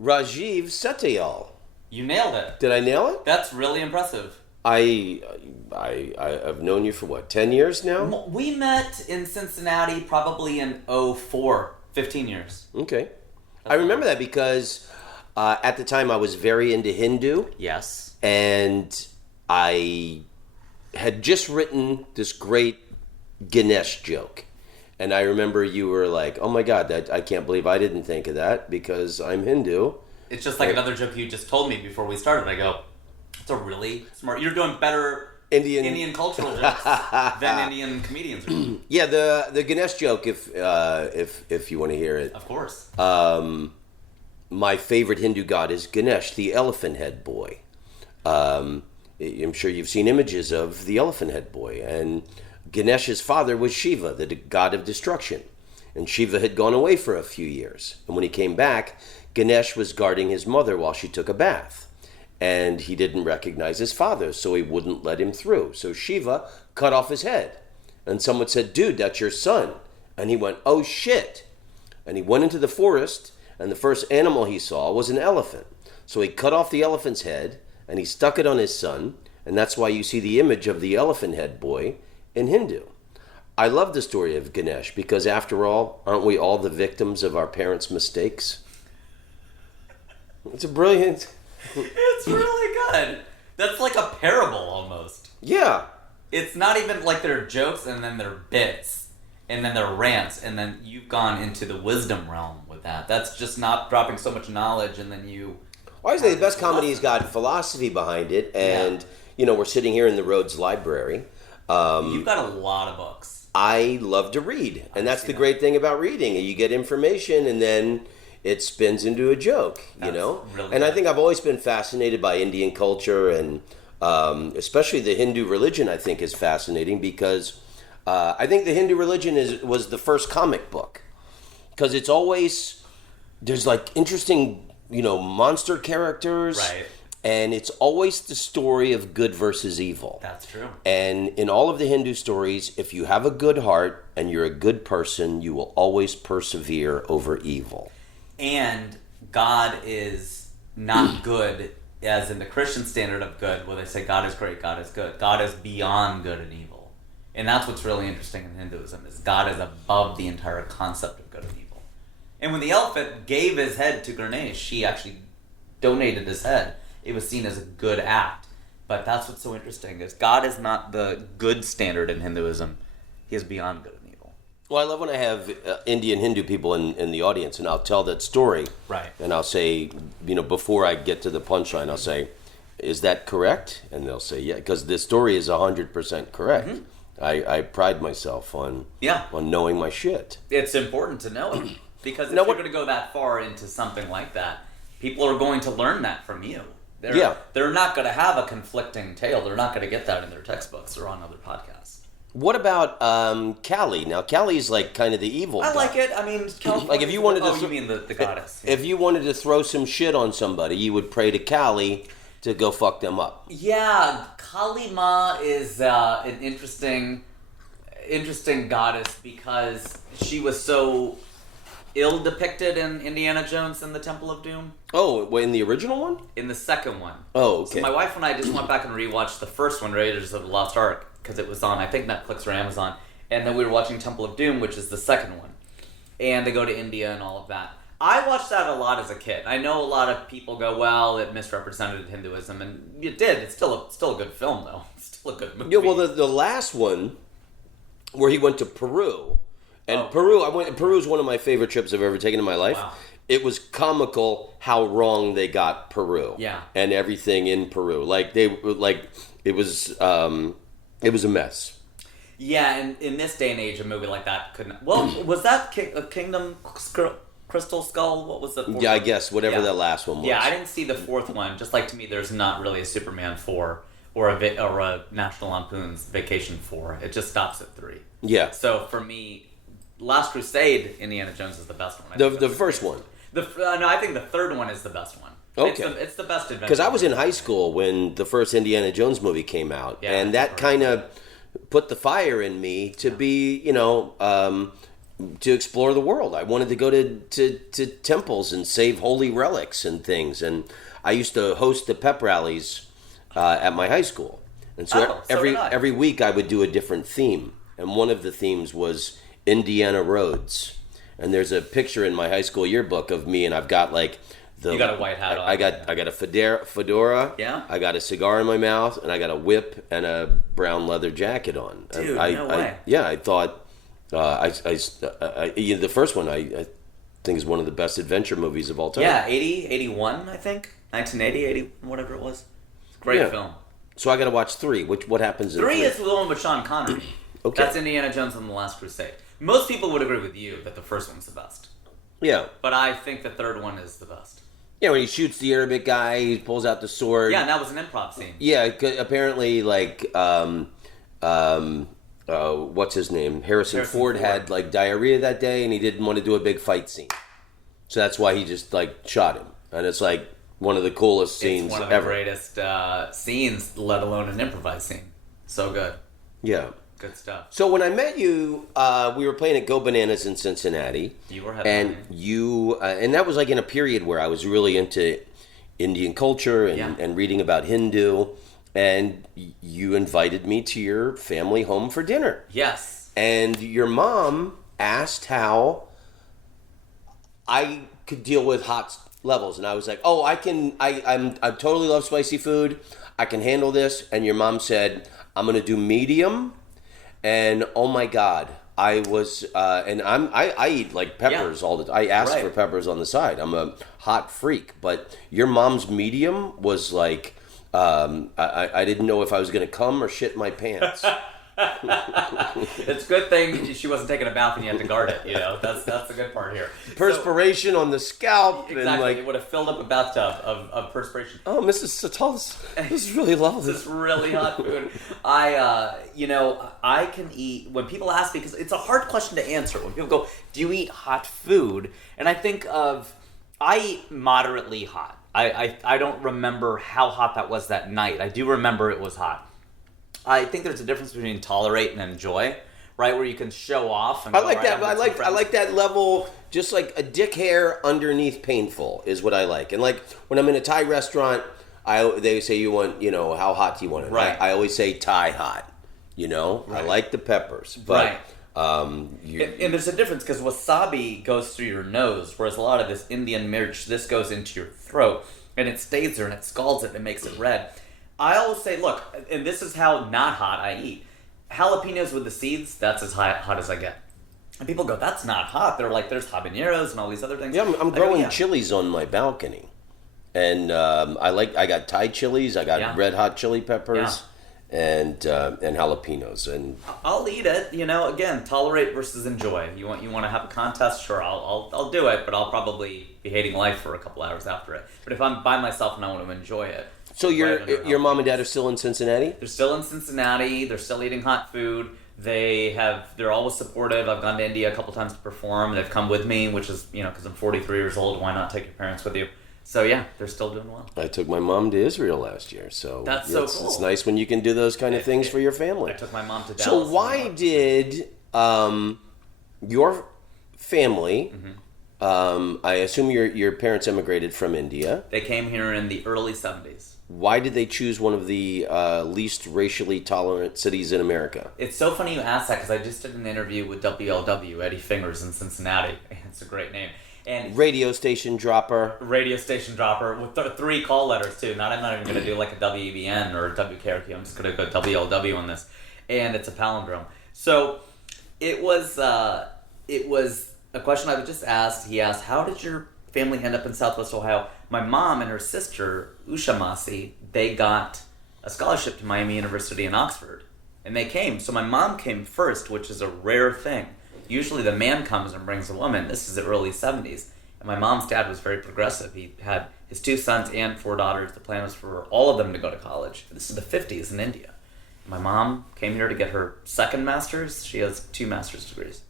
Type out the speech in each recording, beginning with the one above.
Rajiv Satyal. You nailed it. Did I nail it? That's really impressive. I've known you for what, 10 years now? We met in Cincinnati probably in '04, 15 years. Okay. I remember that because at the time I was very into Hindu. Yes. And I had just written this great Ganesh joke. And I remember you were like, oh my God, I can't believe I didn't think of that because I'm Hindu. It's just like another joke you just told me before we started. I go, it's a really smart... You're doing better Indian cultural jokes than Indian comedians are doing. Yeah, the Ganesh joke, if you want to hear it. Of course. My favorite Hindu god is Ganesh, the elephant head boy. I'm sure you've seen images of the elephant head boy. And Ganesh's father was Shiva, the god of destruction. And Shiva had gone away for a few years. And when he came back, Ganesh was guarding his mother while she took a bath. And he didn't recognize his father, so he wouldn't let him through. So Shiva cut off his head. And someone said, dude, that's your son. And he went, oh shit. And he went into the forest, and the first animal he saw was an elephant. So he cut off the elephant's head, and he stuck it on his son. And that's why you see the image of the elephant head boy in Hindu. I love the story of Ganesh, because after all, aren't we all the victims of our parents' mistakes? It's a brilliant... It's really good. That's like a parable almost. Yeah. It's not even like they're jokes and then they're bits and then they're rants and then you've gone into the wisdom realm with that. That's just not dropping so much knowledge and then you... Well, I say the best comedy has got philosophy behind it, and we're sitting here in the Rhodes Library. You've got a lot of books. I love to read, and that's the great thing about reading. You get information and then it spins into a joke, Really and good. I think I've always been fascinated by Indian culture, and especially the Hindu religion. I think is fascinating because I think the Hindu religion was the first comic book, because it's always there's like interesting monster characters, Right. And it's always the story of good versus evil. That's true. And in all of the Hindu stories, if you have a good heart and you're a good person, you will always persevere over evil. And God is not good as in the Christian standard of good, where they say God is great, God is good. God is beyond good and evil. And that's what's really interesting in Hinduism, is God is above the entire concept of good and evil. And when the elephant gave his head to Ganesh, he actually donated his head. It was seen as a good act. But that's what's so interesting, is God is not the good standard in Hinduism. He is beyond good and evil. Well, I love when I have Indian Hindu people in the audience, and I'll tell that story. Right. And I'll say, before I get to the punchline, I'll say, is that correct? And they'll say, yeah, because this story is 100% correct. Mm-hmm. I pride myself on knowing my shit. It's important to know it, because if you're going to go that far into something like that, people are going to learn that from you. They're not going to have a conflicting tale. They're not going to get that in their textbooks or on other podcasts. What about Kali? Now, Kali's like kind of the evil guy. Like it. I mean, California. Like if you wanted to... you mean the goddess. If you wanted to throw some shit on somebody, you would pray to Kali to go fuck them up. Yeah, Kali Ma is an interesting goddess, because she was so ill depicted in Indiana Jones and the Temple of Doom. Oh, in the original one? In the second one. Oh, okay. So my wife and I just went back and rewatched the first one, Raiders of the Lost Ark, because it was on, I think, Netflix or Amazon. And then we were watching Temple of Doom, which is the second one. And they go to India and all of that. I watched that a lot as a kid. I know a lot of people go, well, it misrepresented Hinduism, and it did. It's still a good film, though. It's still a good movie. Yeah, well, the last one, where he went to Peru, and Peru is one of my favorite trips I've ever taken in my life. Wow. It was comical how wrong they got Peru. Yeah. And everything in Peru. It was a mess. Yeah, and in this day and age, a movie like that couldn't... Well, was that Kingdom Crystal Skull? What was the fourth one? I guess, whatever that last one was. Yeah, I didn't see the fourth one. Just like, to me, there's not really a Superman 4 or a National Lampoon's Vacation 4. It just stops at 3. Yeah. So, for me, Last Crusade, Indiana Jones is the best one. The first one. No, I think the third one is the best one. Okay. It's the best adventure. Because I was in high school when the first Indiana Jones movie came out, and that kind of put the fire in me to be, to explore the world. I wanted to go to temples and save holy relics and things. And I used to host the pep rallies at my high school. And so, every week I would do a different theme. And one of the themes was Indiana roads. And there's a picture in my high school yearbook of me, and I've got like you got a white hat on. I got a fedora. Yeah. I got a cigar in my mouth, and I got a whip and a brown leather jacket on. Dude, no way. I thought the first one I think is one of the best adventure movies of all time. Yeah, 80, 81, I think. 1980, 80, whatever it was. Great film. So I got to watch 3. What happens in 3? 3 is the one with Sean Connery. Okay. That's Indiana Jones and the Last Crusade. Most people would agree with you that the first one's the best. Yeah. But I think the third one is the best. Yeah, when he shoots the Arabic guy, he pulls out the sword. Yeah, and that was an improv scene. Yeah, apparently, like, what's his name? Harrison Ford had, like, diarrhea that day, and he didn't want to do a big fight scene. So that's why he just, like, shot him. And it's, like, one of the coolest scenes ever. It's one of the greatest scenes, let alone an improvised scene. So good. Yeah. Good stuff. So when I met you, we were playing at Go Bananas in Cincinnati. You were having and that was like in a period where I was really into Indian culture and reading about Hindu. And you invited me to your family home for dinner. Yes. And your mom asked how I could deal with hot levels, and I was like, "Oh, I can. I totally love spicy food. I can handle this." And your mom said, "I'm going to do medium." And oh my God, I was, and I eat like peppers all the time. I ask for peppers on the side. I'm a hot freak. But your mom's medium was like, I didn't know if I was going to come or shit my pants. It's a good thing she wasn't taking a bath and you had to guard it. You know, that's the good part here. Perspiration on the scalp. Exactly. And like, it would have filled up a bathtub of perspiration. Oh, Mrs. Satyal, this is really lovely. This is really hot food. I can eat, when people ask me, because it's a hard question to answer. When people go, do you eat hot food? And I think I eat moderately hot. I don't remember how hot that was that night. I do remember it was hot. I think there's a difference between tolerate and enjoy, right? Where you can show off. And I like that. I like that level. Just like a dick hair underneath painful is what I like. And like when I'm in a Thai restaurant, they say you want, how hot do you want it? Right. I always say Thai hot. Right. I like the peppers, but and there's a difference because wasabi goes through your nose, whereas a lot of this Indian mirch, this goes into your throat and it stays there and it scalds it and it makes it red. I always say, look, and this is how not hot I eat. Jalapenos with the seeds, that's as hot as I get. And people go, that's not hot. They're like, there's habaneros and all these other things. Yeah, I'm growing chilies on my balcony. And I got Thai chilies, I got red hot chili peppers, and jalapenos. And I'll eat it, again, tolerate versus enjoy. You want to have a contest? Sure, I'll do it, but I'll probably be hating life for a couple hours after it. But if I'm by myself and I want to enjoy it. So your mom and dad are still in Cincinnati? They're still in Cincinnati. They're still eating hot food. They're always supportive. I've gone to India a couple times to perform. They've come with me, which is, because I'm 43 years old. Why not take your parents with you? So yeah, they're still doing well. I took my mom to Israel last year, so that's so cool. It's nice when you can do those kind of things for your family. I took my mom to Dallas. So why did your family? I assume your parents immigrated from India. They came here in the early 70s. Why did they choose one of the least racially tolerant cities in America? It's so funny you ask that because I just did an interview with WLW, Eddie Fingers in Cincinnati. It's a great name. And radio station dropper with 3 call letters too. I'm not even going to do like a WEBN or a WKRQ. I'm just going to go WLW on this, and it's a palindrome. So it was a question I was just asked. He asked, "How did your family end up in Southwest Ohio?" My mom and her sister Usha Masi, they got a scholarship to Miami University in Oxford, and they came. So my mom came first, which is a rare thing. Usually the man comes and brings a woman. This is the early 70s. And my mom's dad was very progressive. He had his 2 sons and 4 daughters. The plan was for all of them to go to college. This is the 50s in India. My mom came here to get her second master's. She has 2 master's degrees.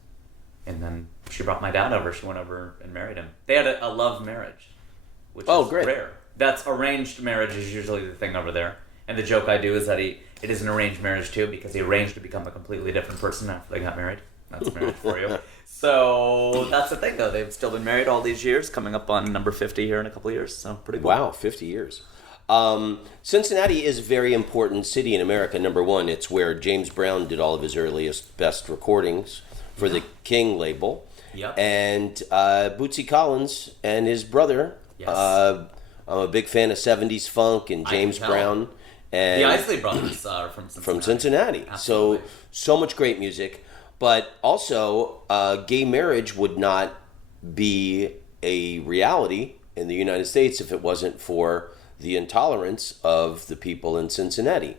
And then she brought my dad over. She went over and married him. They had a love marriage, which is great. Rare. That's arranged marriage is usually the thing over there. And the joke I do is that it is an arranged marriage too, because he arranged to become a completely different person after they got married. That's marriage for you. So that's the thing, though. They've still been married all these years, coming up on number 50 here in a couple of years. So pretty cool. Wow, 50 years. Cincinnati is a very important city in America. Number one, it's where James Brown did all of his earliest, best recordings for the King label. Yep. And Bootsy Collins and his brother. Yes. I'm a big fan of 70s funk and James Brown. And the Isley Brothers are from Cincinnati. From Cincinnati. Absolutely. So much great music. But also, gay marriage would not be a reality in the United States if it wasn't for the intolerance of the people in Cincinnati.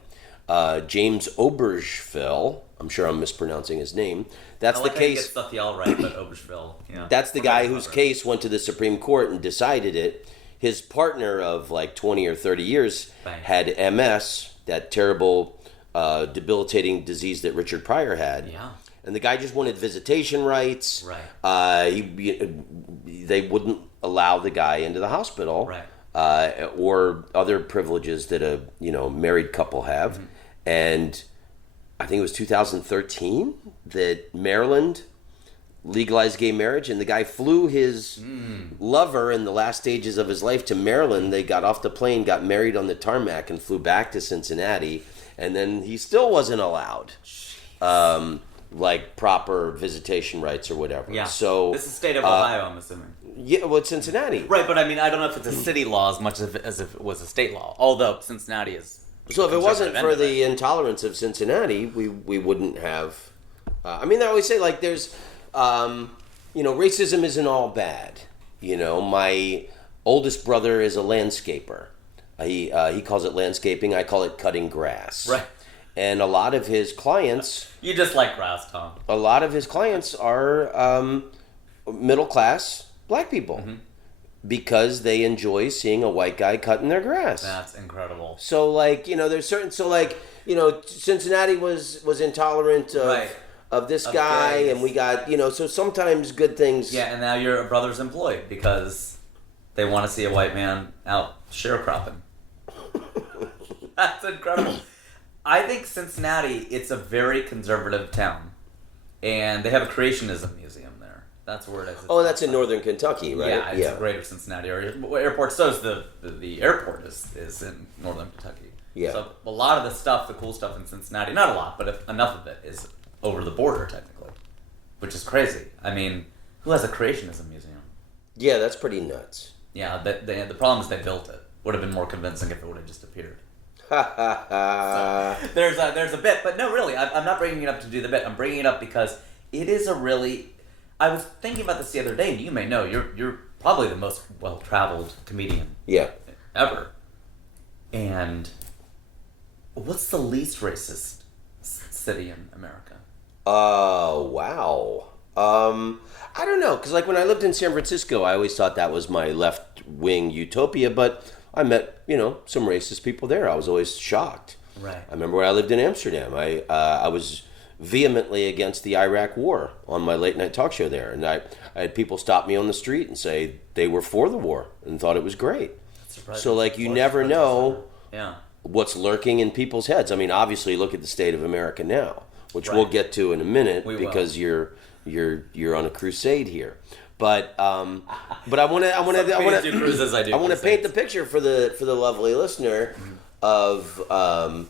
James Obergefell, I'm sure I'm mispronouncing his name. That's the case. I get Satyal right, but Obergefell. Yeah. That's the guy whose case went to the Supreme Court and decided it. His partner of like 20 or 30 years had MS, that terrible, debilitating disease that Richard Pryor had. Yeah. And the guy just wanted visitation rights. Right. They wouldn't allow the guy into the hospital. Right. Or other privileges that a married couple have. Mm-hmm. And I think it was 2013 that Maryland legalized gay marriage, and the guy flew his lover in the last stages of his life to Maryland. They got off the plane, got married on the tarmac, and flew back to Cincinnati, and then he still wasn't allowed like proper visitation rights or whatever. Yeah. So this is state of Ohio, I'm assuming. Yeah, well, it's Cincinnati. Right, but I mean, I don't know if it's a city law as much as if it was a state law, although Cincinnati is... So if it wasn't for the intolerance of Cincinnati, we wouldn't have... I mean, they always say, like, there's... racism isn't all bad. My oldest brother is a landscaper. He calls it landscaping. I call it cutting grass. Right. And a lot of his clients... You just like grass, Tom. A lot of his clients are middle-class black people. Mm-hmm. Because they enjoy seeing a white guy cutting their grass. That's incredible. So, like, there's certain... So, like, Cincinnati was intolerant of this guy, and we got, so sometimes good things... Yeah, and now your brother's employed because they want to see a white man out sharecropping. That's incredible. I think Cincinnati, it's a very conservative town, and they have a creationism museum there. That's where it is. Oh, that's in northern Kentucky, right? Yeah, it's a greater Cincinnati area. Airport, so is the airport is in northern Kentucky. Yeah. So a lot of the stuff, the cool stuff in Cincinnati, not a lot, but enough of it is over the border, technically, which is crazy. I mean, who has a creationism museum? Yeah, that's pretty nuts. Yeah, the problem is they built it. Would have been more convincing if it would have just appeared. So, there's a bit, but no, really, I'm not bringing it up to do the bit. I'm bringing it up because it is a really... I was thinking about this the other day, and you may know, you're probably the most well-traveled comedian ever. And what's the least racist city in America? Wow. I don't know, because like when I lived in San Francisco, I always thought that was my left-wing utopia, but I met, some racist people there. I was always shocked. Right. I remember when I lived in Amsterdam. I was vehemently against the Iraq War on my late-night talk show there, and I had people stop me on the street and say they were for the war and thought it was great. So, like, you never know what's lurking in people's heads. I mean, obviously, look at the state of America now, which we'll get to in a minute because you're on a crusade here. But I want to paint the picture for the lovely listener of I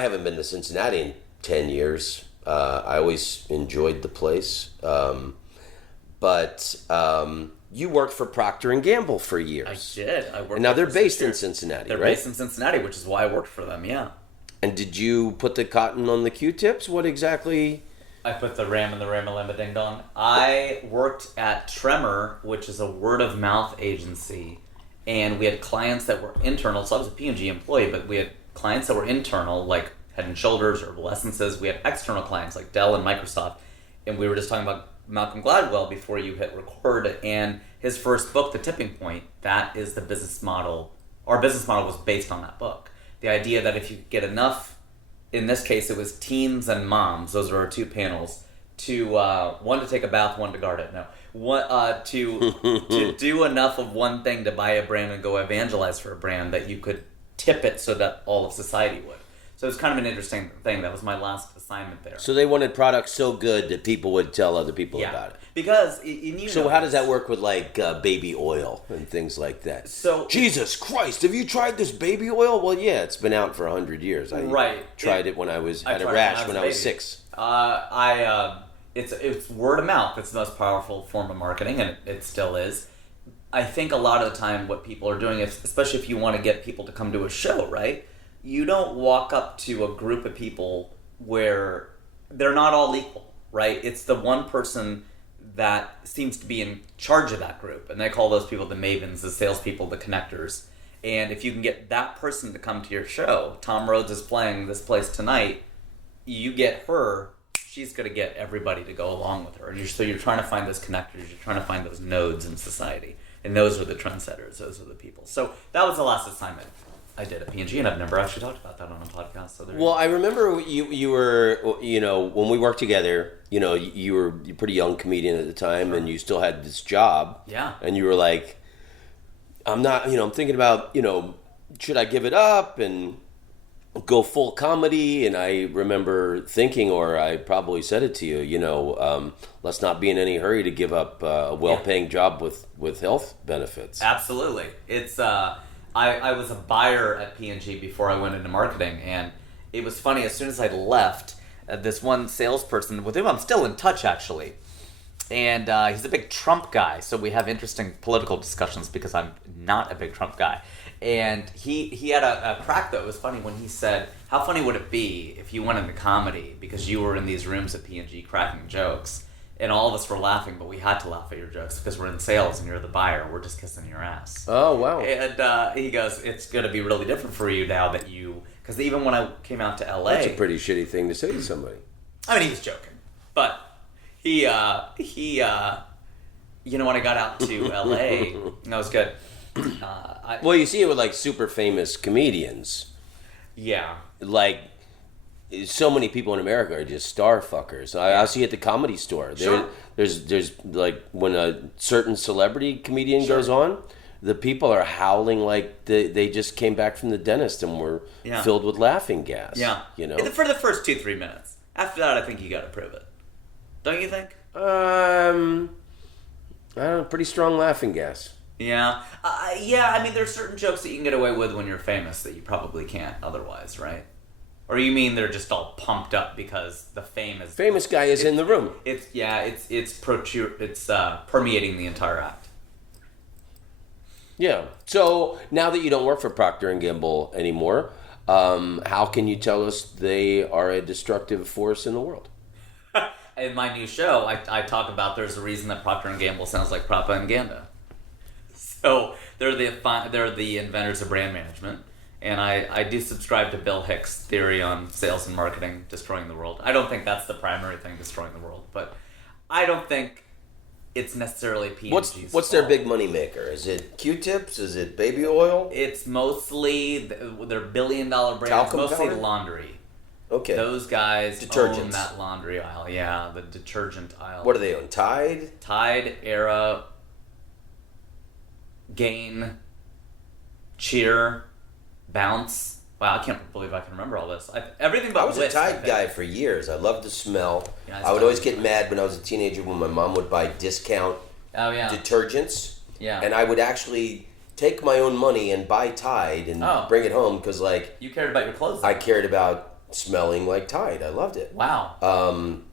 haven't been to Cincinnati in 10 years. I always enjoyed the place, but you worked for Procter and Gamble for years. I did. I worked. And now they're based in Cincinnati. They're right? based in Cincinnati, which is why I worked for them. Yeah. And did you put the cotton on the Q-tips? What exactly? I put the ram in the ram-a-limba ding-dong. I worked at Tremor, which is a word-of-mouth agency, and we had clients that were internal. So I was a P&G employee, but we had clients that were internal, like Head & Shoulders, Herbal Essences. We had external clients like Dell and Microsoft, and we were just talking about Malcolm Gladwell before you hit record, and his first book, The Tipping Point, that is the business model. Our business model was based on that book. The idea that if you get enough, in this case it was teens and moms, those are our two panels, to one to take a bath, one to guard it. No, one to do enough of one thing to buy a brand and go evangelize for a brand that you could tip it so that all of society would. So it's kind of an interesting thing. That was my last assignment there. So they wanted products so good that people would tell other people about it. Because so how does that work with like baby oil and things like that? So Jesus Christ, have you tried this baby oil? Well, yeah, it's been out for 100 years. I tried it when I had a rash when I was 6. It's word of mouth. It's the most powerful form of marketing, and it still is. I think a lot of the time what people are doing, especially if you want to get people to come to a show, right? You don't walk up to a group of people where they're not all equal, right? It's the one person that seems to be in charge of that group, and they call those people the mavens, the salespeople, the connectors. And if you can get that person to come to your show, Tom Rhodes is playing this place tonight, you get her, she's going to get everybody to go along with her. And so you're trying to find those connectors, you're trying to find those nodes in society. And those are the trendsetters, those are the people. So that was the last assignment I did at P&G, and I've never actually talked about that on a podcast. So well, I remember you were, when we worked together, you were a pretty young comedian at the time, and you still had this job. Yeah. And you were like, I'm not, I'm thinking about, should I give it up and go full comedy? And I remember thinking, or I probably said it to you, let's not be in any hurry to give up a well-paying job with health benefits. Absolutely. It's, I was a buyer at P&G before I went into marketing, and it was funny, as soon as I left, this one salesperson, with whom I'm still in touch actually, and he's a big Trump guy, so we have interesting political discussions because I'm not a big Trump guy. And he had a crack that was funny when he said, how funny would it be if you went into comedy because you were in these rooms at P&G cracking jokes, and all of us were laughing, but we had to laugh at your jokes because we're in sales and you're the buyer. We're just kissing your ass. Oh, wow. And he goes, it's going to be really different for you now that you... Because even when I came out to L.A... That's a pretty shitty thing to say to somebody. I mean, he was joking. But when I got out to L.A., that was good. Well, you see it with, like, super famous comedians. Yeah. Like... So many people in America are just star fuckers. I see it at the Comedy Store. Sure. There's like when a certain celebrity comedian goes on, the people are howling like they just came back from the dentist and were filled with laughing gas. Yeah. For the first 2-3 minutes. After that, I think you got to prove it. Don't you think? I don't know, pretty strong laughing gas. Yeah. I mean, there's certain jokes that you can get away with when you're famous that you probably can't otherwise, right? Or you mean they're just all pumped up because the famous guy is in the room? It's permeating the entire act. Yeah. So now that you don't work for Procter and Gamble anymore, how can you tell us they are a destructive force in the world? In my new show, I talk about there's a reason that Procter and Gamble sounds like propaganda. So they're the inventors of brand management. And I do subscribe to Bill Hicks' theory on sales and marketing destroying the world. I don't think that's the primary thing destroying the world, but I don't think it's necessarily P&G's What's their big money maker? Is it Q-tips? Is it baby oil? It's mostly their billion-dollar brands, talcum mostly powder? Laundry. Okay. Those guys Detergents. own that laundry aisle. Yeah, the detergent aisle. What do they own? Tide? Tide, Era, Gain, Cheer, Bounce. Wow, I can't believe I can remember all this. Everything but I was Wits, a Tide guy for years. I loved the smell. Yeah, I would always get mad when I was a teenager when my mom would buy discount detergents. Yeah. And I would actually take my own money and buy Tide and bring it home because, like... You cared about your clothes. I cared about smelling like Tide. I loved it. Wow.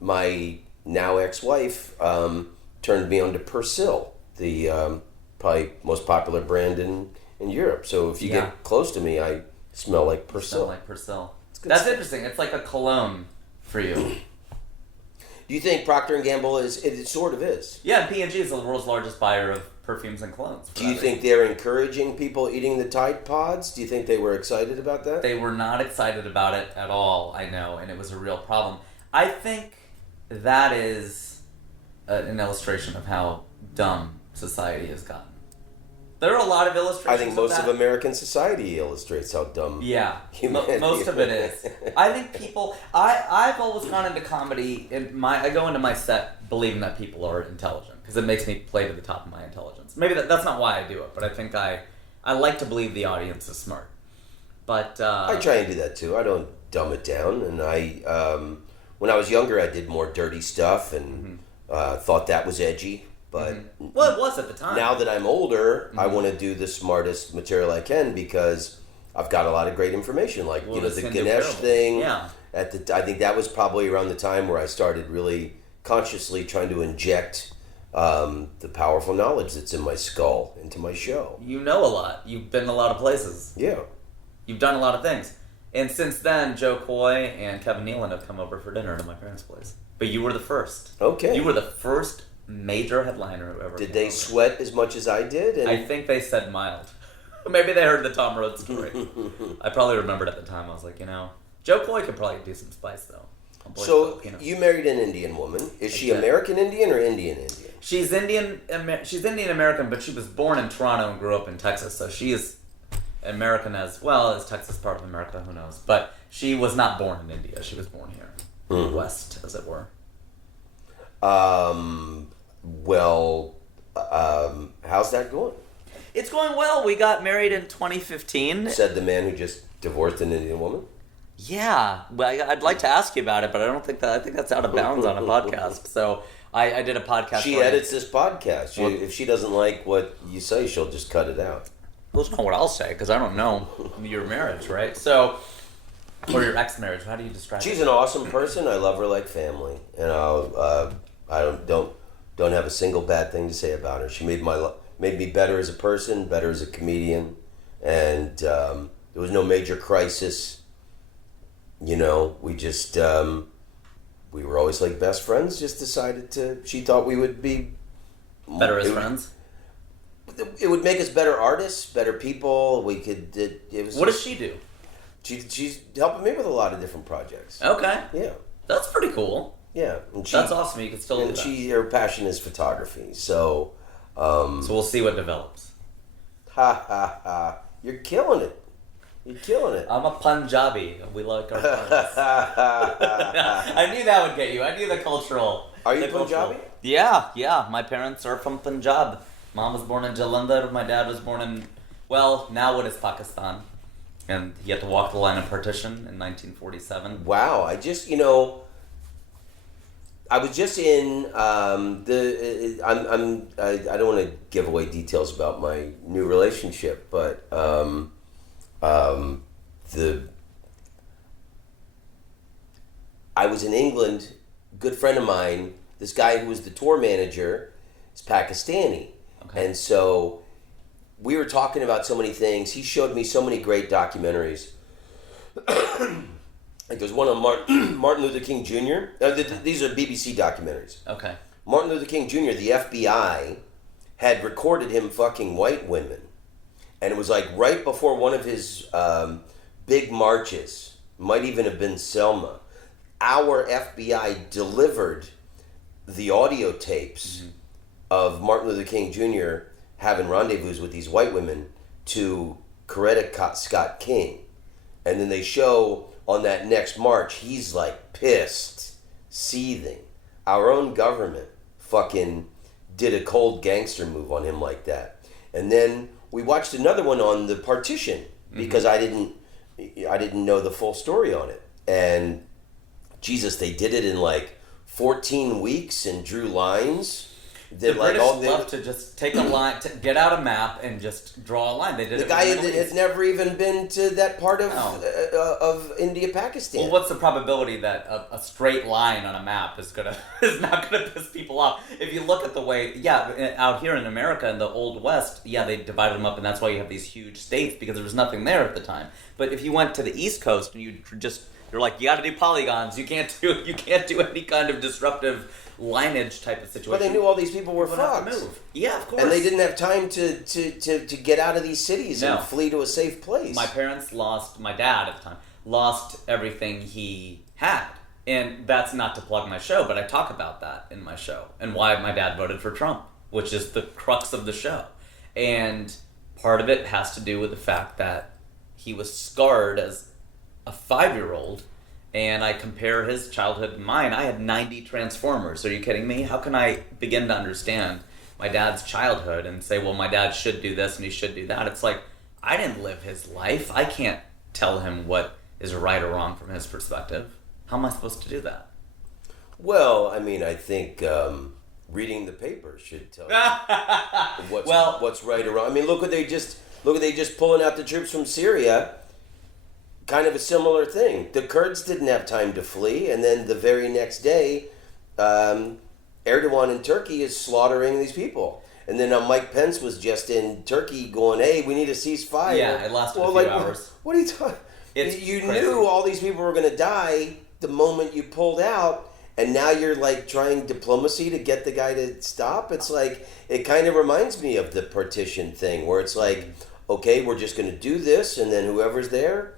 My now ex-wife turned me on to Persil, the probably most popular brand in Europe. So if you get close to me, I smell like Persil. Smell like Persil. That's interesting. It's like a cologne for you. Do you think Procter & Gamble is... It sort of is. Yeah, P&G is the world's largest buyer of perfumes and colognes. Do you think they're encouraging people eating the Tide Pods? Do you think they were excited about that? They were not excited about it at all, I know, and it was a real problem. I think that is an illustration of how dumb society has gotten. There are a lot of illustrations. I think most of American society illustrates how dumb humanity most of it is. I think people... I've always gone into comedy, and I go into my set believing that people are intelligent, because it makes me play to the top of my intelligence. Maybe that's not why I do it, but I think I like to believe the audience is smart. But I try and do that too. I don't dumb it down. And when I was younger, I did more dirty stuff and thought that was edgy. But well, it was at the time. Now that I'm older, I want to do the smartest material I can because I've got a lot of great information. Like the Ganesh thing. Yeah. I think that was probably around the time where I started really consciously trying to inject the powerful knowledge that's in my skull into my show. You know a lot. You've been a lot of places. Yeah. You've done a lot of things. And since then, Joe Coy and Kevin Nealon have come over for dinner to my parents' place. But you were the first. Okay. You were the first major headliner who ever Did they sweat as much as I did? And I think they said mild. Maybe they heard the Tom Rhodes story. I probably remembered at the time. I was like, Joe Coy could probably do some spice, though. So you married an Indian woman. Is she American Indian or Indian Indian? She's Indian. She's Indian American, but she was born in Toronto and grew up in Texas. So she is American as well as Texas part of America. Who knows? But she was not born in India. She was born here, in the West, as it were. How's that going? It's going well. We got married in 2015. Said the man who just divorced an Indian woman. Yeah, well, I'd like to ask you about it, but I don't think that. I think that's out of bounds on a podcast. So I did a podcast. She edits this podcast. If she doesn't like what you say, she'll just cut it out. Well, that's not what I'll say because I don't know your marriage, right? So, or your ex-marriage. How do you describe? She's an awesome person. I love her like family, and I don't have a single bad thing to say about her. She made me better as a person, better as a comedian, and there was no major crisis. We just we were always like best friends. Just decided she thought we would be better as friends. It would make us better artists, better people. We could. It was. What does she do? She's helping me with a lot of different projects. Okay. Yeah. That's pretty cool. Yeah. That's awesome. You can still do that. Her passion is photography. So. So we'll see what develops. Ha ha ha! You're killing it. You're killing it. I'm a Punjabi. We like our puns. I knew that would get you. I knew the cultural. Are you Punjabi? Yeah. My parents are from Punjab. Mom was born in Jalandhar. My dad was born in, now it is Pakistan. And he had to walk the line of partition in 1947. Wow. I was just in I don't want to give away details about my new relationship, but I was in England. Good friend of mine, this guy who was the tour manager, is Pakistani. Okay. And so we were talking about so many things. He showed me so many great documentaries. Like there's one on Martin Luther King Jr. These are BBC documentaries. Okay. Martin Luther King Jr., the FBI had recorded him fucking white women. And it was like right before one of his big marches, might even have been Selma, our FBI delivered the audio tapes of Martin Luther King Jr. having rendezvous with these white women to Coretta Scott King. And then they show on that next march, he's like pissed, seething. Our own government fucking did a cold gangster move on him like that. And then we watched another one on the partition because I didn't know the full story on it. And Jesus, they did it in like 14 weeks and drew lines. The British love to just take a line, get out a map, and just draw a line. They did the it. Guy had never even been to that part of India, Pakistan. Well, what's the probability that a straight line on a map is not gonna piss people off? If you look at the way, out here in America in the Old West, they divided them up, and that's why you have these huge states because there was nothing there at the time. But if you went to the East Coast and you're like, you got to do polygons. You can't do any kind of disruptive lineage type of situation. But they knew all these people were fucked. Yeah, of course. And they didn't have time to get out of these cities and flee to a safe place. My dad at the time, lost everything he had. And that's not to plug my show, but I talk about that in my show and why my dad voted for Trump, which is the crux of the show. And part of it has to do with the fact that he was scarred as a 5-year-old. And I compare his childhood to mine. I had 90 Transformers. Are you kidding me? How can I begin to understand my dad's childhood and say, well, my dad should do this and he should do that? It's like, I didn't live his life. I can't tell him what is right or wrong from his perspective. How am I supposed to do that? Well, I mean, I think reading the paper should tell you what's right or wrong. I mean, look what they just pulling out the troops from Syria. Kind of a similar thing. The Kurds didn't have time to flee, and then the very next day, Erdogan in Turkey is slaughtering these people. And then Mike Pence was just in Turkey going, "Hey, we need a ceasefire." Yeah, it lasted a few hours. What are you talking? You crazy. knew all these people were going to die the moment you pulled out, and now you're like trying diplomacy to get the guy to stop. It's like, it kind of reminds me of the partition thing, where it's like, okay, we're just going to do this, and then whoever's there,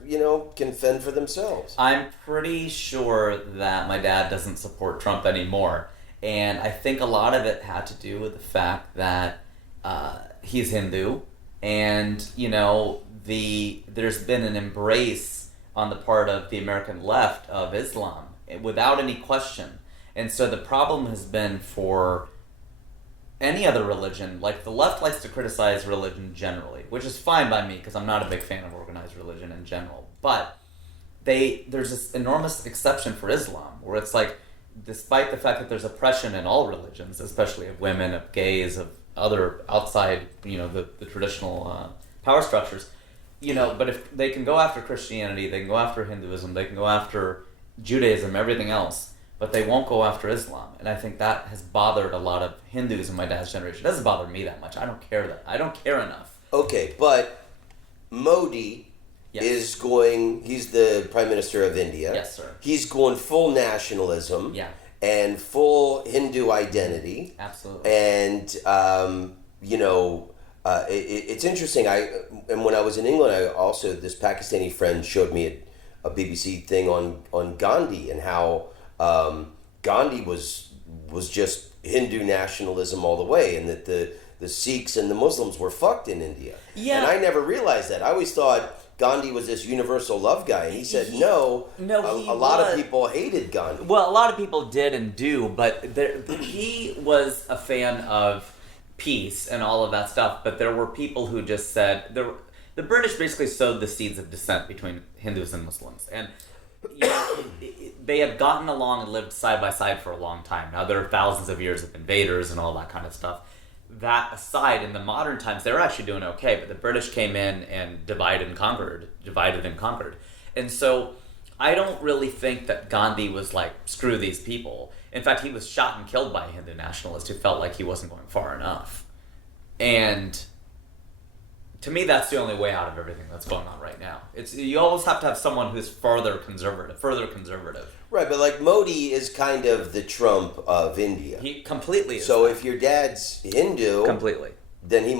can fend for themselves. I'm pretty sure that my dad doesn't support Trump anymore. And I think a lot of it had to do with the fact that he's Hindu. And, there's been an embrace on the part of the American left of Islam, without any question. And so the problem has been for any other religion, like the left likes to criticize religion generally, which is fine by me because I'm not a big fan of organized religion in general. But there's this enormous exception for Islam, where it's like, despite the fact that there's oppression in all religions, especially of women, of gays, of other outside, the traditional power structures, but if they can go after Christianity, they can go after Hinduism, they can go after Judaism, everything else, but they won't go after Islam. And I think that has bothered a lot of Hindus in my dad's generation. It doesn't bother me that much. I don't care enough. Okay, but Modi is going, he's the Prime Minister of India. Yes, sir. He's going full nationalism and full Hindu identity. Absolutely. And, it's interesting. And when I was in England, this Pakistani friend showed me a BBC thing on Gandhi, and how Gandhi was just Hindu nationalism all the way, and that the Sikhs and the Muslims were fucked in India. Yeah. And I never realized that. I always thought Gandhi was this universal love guy. And he said a lot of people hated Gandhi. Well, a lot of people did and do, but he was a fan of peace and all of that stuff. But there were people who just said the British basically sowed the seeds of dissent between Hindus and Muslims, and they had gotten along and lived side by side for a long time. Now there are thousands of years of invaders and all that kind of stuff. That aside, in the modern times, they were actually doing okay, but the British came in and divided and conquered. And so I don't really think that Gandhi was like, screw these people. In fact, he was shot and killed by a Hindu nationalist who felt like he wasn't going far enough. And to me, that's the only way out of everything that's going on right now. You always have to have someone who's further conservative. Right, but like Modi is kind of the Trump of India. He completely is. So if your dad's Hindu, completely, then he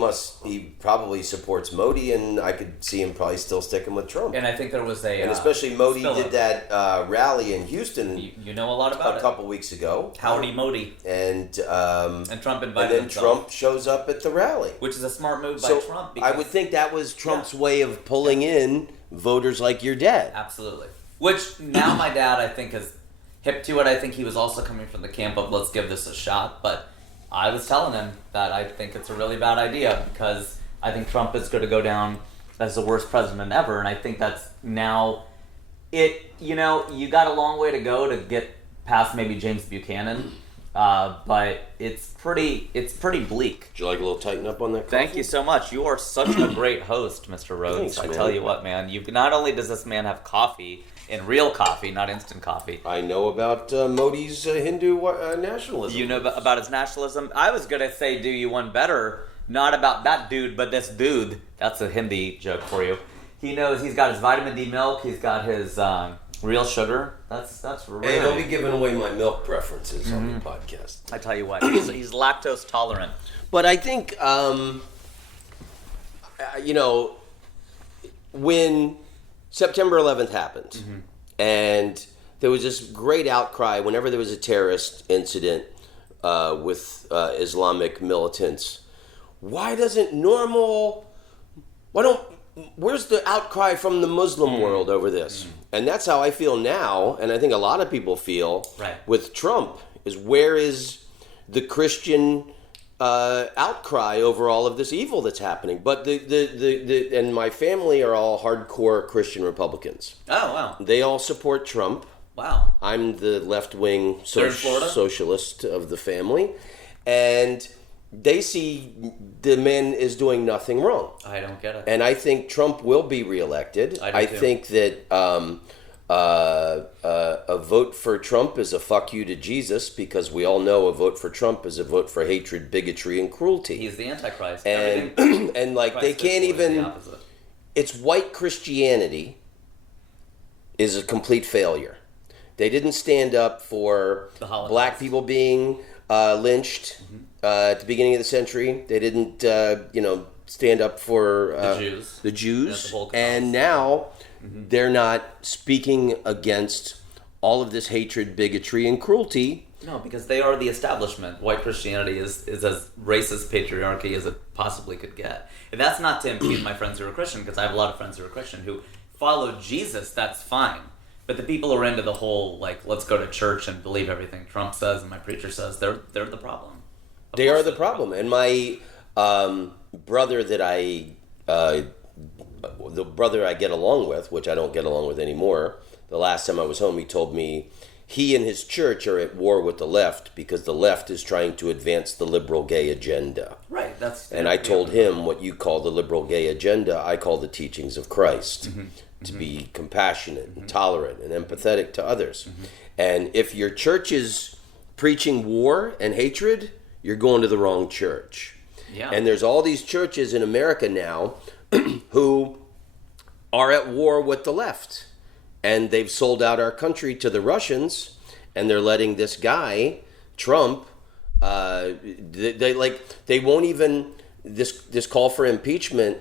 probably supports Modi, and I could see him probably still sticking with Trump. And I think there was and especially Modi did that rally in Houston. You know a lot about a couple weeks ago. Howdy Modi. And Trump invited and then Trump shows up at the rally, which is a smart move by Trump. I would think that was Trump's way of pulling in voters like your dad. Absolutely. Which now my dad, I think, is hip to it. I think he was also coming from the camp of let's give this a shot, but I was telling him that I think it's a really bad idea because I think Trump is going to go down as the worst president ever, and I think that's now you got a long way to go to get past maybe James Buchanan, but it's pretty bleak. Would you like a little tighten up on that coffee? Thank you so much. You are such a great host, Mr. Rhodes. Thanks, I tell you what, man. Not only does this man have coffee, and real coffee, not instant coffee. I know about Modi's Hindu nationalism. You know about his nationalism? I was going to say do you one better, not about that dude, but this dude. That's a Hindi joke for you. He knows he's got his vitamin D milk, he's got his real sugar. That's really... Hey, don't be giving away my milk preferences on the podcast. I tell you what, he's lactose tolerant. But I think, when September 11th happened, and there was this great outcry whenever there was a terrorist incident with Islamic militants. Where's the outcry from the Muslim world over this? And that's how I feel now, and I think a lot of people feel with Trump, is where is the Christian outcry over all of this evil that's happening. But the and my family are all hardcore Christian Republicans. Oh, wow. They all support Trump. Wow. I'm the left-wing Florida? socialist of the family, and they see the man is doing nothing wrong. I don't get it. And I think Trump will be reelected. I think that a vote for Trump is a fuck you to Jesus, because we all know a vote for Trump is a vote for hatred, bigotry, and cruelty. He's the Antichrist. And and like Christ they can't even. the opposite. It's white Christianity is a complete failure. They didn't stand up for black people being lynched at the beginning of the century. They didn't, stand up for the Jews. And now they're not speaking against all of this hatred, bigotry, and cruelty. No, because they are the establishment. White Christianity is as racist patriarchy as it possibly could get. And that's not to impede my friends who are Christian, because I have a lot of friends who are Christian who follow Jesus. That's fine. But the people who are into the whole, like, let's go to church and believe everything Trump says and my preacher says, they're the problem. They are the problem. And my brother the brother I get along with, which I don't get along with anymore, the last time I was home, he told me he and his church are at war with the left because the left is trying to advance the liberal gay agenda. Right. And I told him what you call the liberal gay agenda, I call the teachings of Christ. To be compassionate and tolerant and empathetic to others. And if your church is preaching war and hatred, you're going to the wrong church. Yeah. And there's all these churches in America now who are at war with the left. And they've sold out our country to the Russians, and they're letting this guy, Trump, they won't even, this call for impeachment.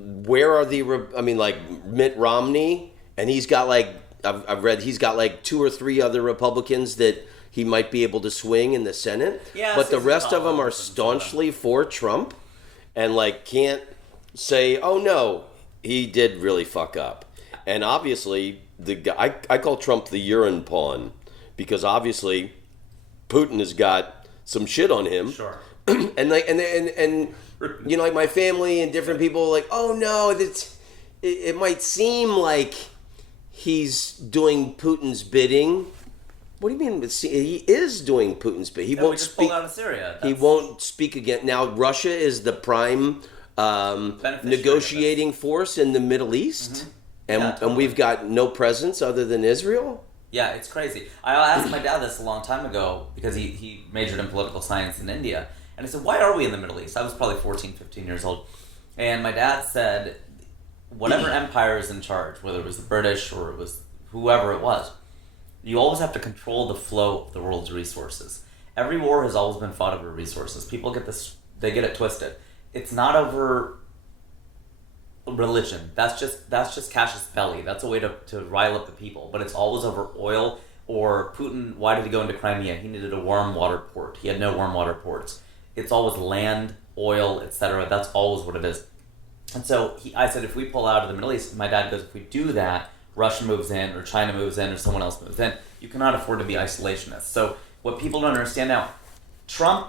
Where are Mitt Romney, and he's got I've read he's got 2 or 3 other Republicans that he might be able to swing in the Senate. Yeah, but the rest of them are staunchly for Trump, and can't say, oh no, he did really fuck up. And obviously the guy, I call Trump the urine pawn, because obviously Putin has got some shit on him. Sure. and my family and different people oh no, it might seem like he's doing Putin's bidding. What do you mean? He is doing Putin's bidding. He won't speak. Pulled out of Syria. He won't speak again. Now Russia is the prime negotiating force in the Middle East, and we've got no presence other than Israel. Yeah, it's crazy. I asked my dad this a long time ago because he majored in political science in India. And I said, why are we in the Middle East? I was probably 14, 15 years old. And my dad said, whatever empire is in charge, whether it was the British or it was whoever it was, you always have to control the flow of the world's resources. Every war has always been fought over resources. People they get it twisted. It's not over religion. That's just Cassius Belli. That's a way to rile up the people. But it's always over oil. Or Putin, why did he go into Crimea? He needed a warm water port. He had no warm water ports. It's always land, oil, etc. That's always what it is. And so I said, if we pull out of the Middle East, my dad goes, if we do that, Russia moves in, or China moves in, or someone else moves in. You cannot afford to be isolationist. So what people don't understand now, Trump,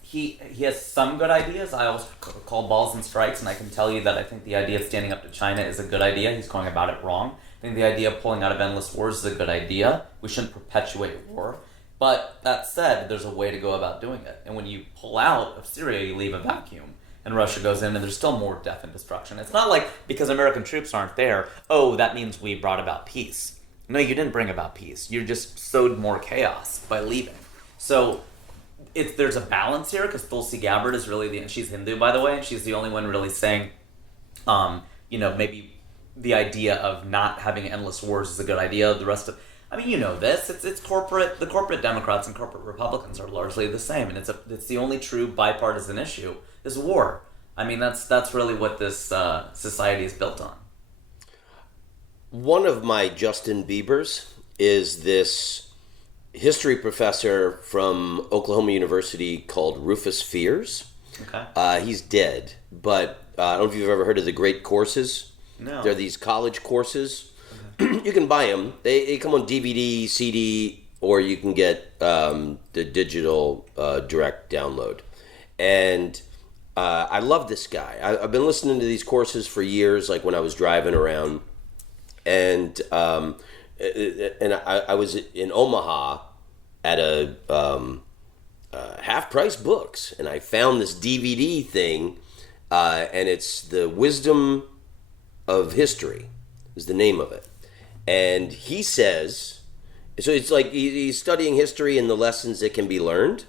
he has some good ideas. I always call balls and strikes, and I can tell you that I think the idea of standing up to China is a good idea. He's going about it wrong. I think the idea of pulling out of endless wars is a good idea. We shouldn't perpetuate war. But that said, there's a way to go about doing it. And when you pull out of Syria, you leave a vacuum. And Russia goes in, and there's still more death and destruction. It's not like because American troops aren't there, oh, that means we brought about peace. No, you didn't bring about peace. You just sowed more chaos by leaving. So there's a balance here, because Tulsi Gabbard is really she's Hindu, by the way, and she's the only one really saying, maybe the idea of not having endless wars is a good idea. The rest of this. It's corporate. The corporate Democrats and corporate Republicans are largely the same, and it's the only true bipartisan issue is war. I mean, that's really what this society is built on. One of my Justin Biebers is this history professor from Oklahoma University called Rufus Fears. Okay. He's dead, but I don't know if you've ever heard of the Great Courses. No. They're these college courses. You can buy them. They come on DVD, CD, or you can get the digital direct download. And I love this guy. I've been listening to these courses for years, like when I was driving around. And I was in Omaha at a half-price books, and I found this DVD thing, and it's The Wisdom of History is the name of it. And he says, so it's like he's studying history and the lessons that can be learned.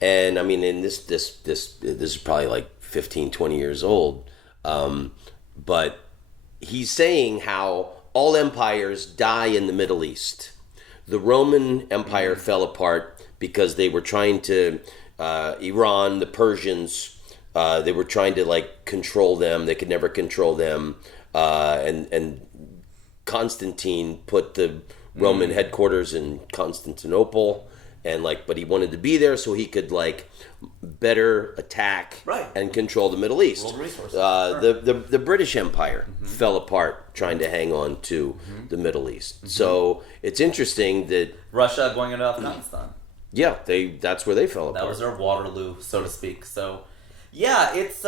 And I mean, in this is probably like 15, 20 years old. But he's saying how all empires die in the Middle East. The Roman Empire fell apart because they were trying to, Iran, the Persians, they were trying to like control them. They could never control them. And Constantine put the Roman headquarters in Constantinople. And but he wanted to be there so he could better attack and control the Middle East. World resources. The British Empire fell apart trying to hang on to the Middle East. So it's interesting that Russia going into Afghanistan. Yeah, that's where they fell apart. That was their Waterloo, so to speak. So yeah, it's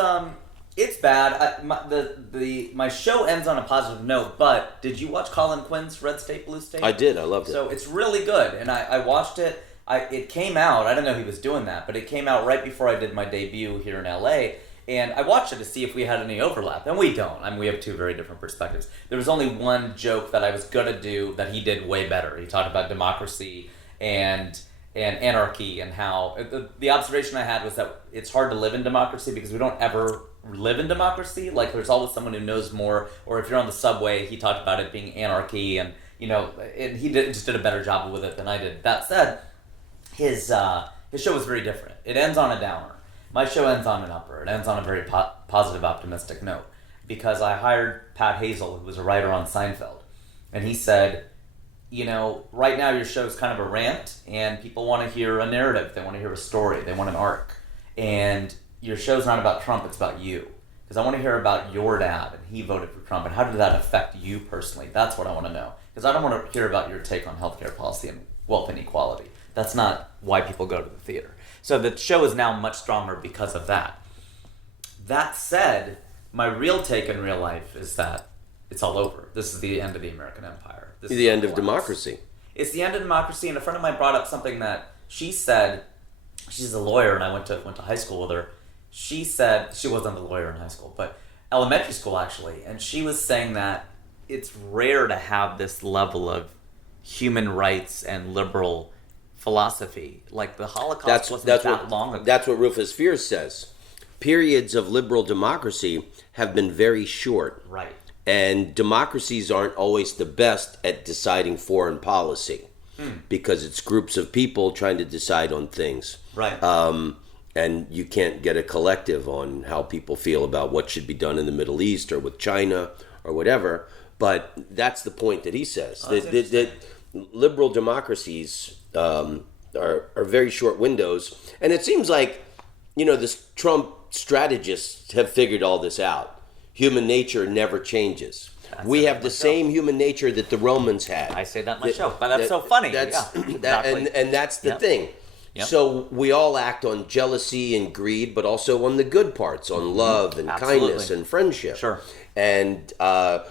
bad. My show ends on a positive note, but did you watch Colin Quinn's Red State, Blue State? I did. I loved it. So it's really good, and I watched it. It came out, I didn't know he was doing that, but it came out right before I did my debut here in LA, and I watched it to see if we had any overlap, and we don't. I mean, we have two very different perspectives. There was only one joke that I was going to do that he did way better. He talked about democracy and anarchy, and how the observation I had was that it's hard to live in democracy because we don't ever live in democracy. Like, there's always someone who knows more, or if you're on the subway, he talked about it being anarchy, and and he just did a better job with it than I did. That said, his show was very different. It ends on a downer. My show ends on an upper. It ends on a very positive, optimistic note. Because I hired Pat Hazel, who was a writer on Seinfeld. And he said, right now your show's kind of a rant, and people want to hear a narrative. They want to hear a story. They want an arc. And your show's not about Trump, it's about you. Because I want to hear about your dad, and he voted for Trump, and how did that affect you personally? That's what I want to know. Because I don't want to hear about your take on healthcare policy and wealth inequality. That's not why people go to the theater. So the show is now much stronger because of that. That said, my real take in real life is that it's all over. This is the end of the American empire. This is the end of democracy. It's the end of democracy, and a friend of mine brought up something that she said. She's a lawyer, and I went to high school with her. She said, she wasn't a lawyer in high school, but elementary school actually, and she was saying that it's rare to have this level of human rights and liberal philosophy. Like the Holocaust wasn't that long ago. That's what Rufus Fears says. Periods of liberal democracy have been very short. Right. And democracies aren't always the best at deciding foreign policy because it's groups of people trying to decide on things. Right. And you can't get a collective on how people feel about what should be done in the Middle East or with China or whatever. But that's the point that he says. That liberal democracies are very short windows. And it seems like, this Trump strategists have figured all this out. Human nature never changes. We have the same human nature that the Romans had. I say that in my show, but that's so funny. Exactly. And that's the thing. Yep. So we all act on jealousy and greed, but also on the good parts, on love and kindness and friendship. Sure. And the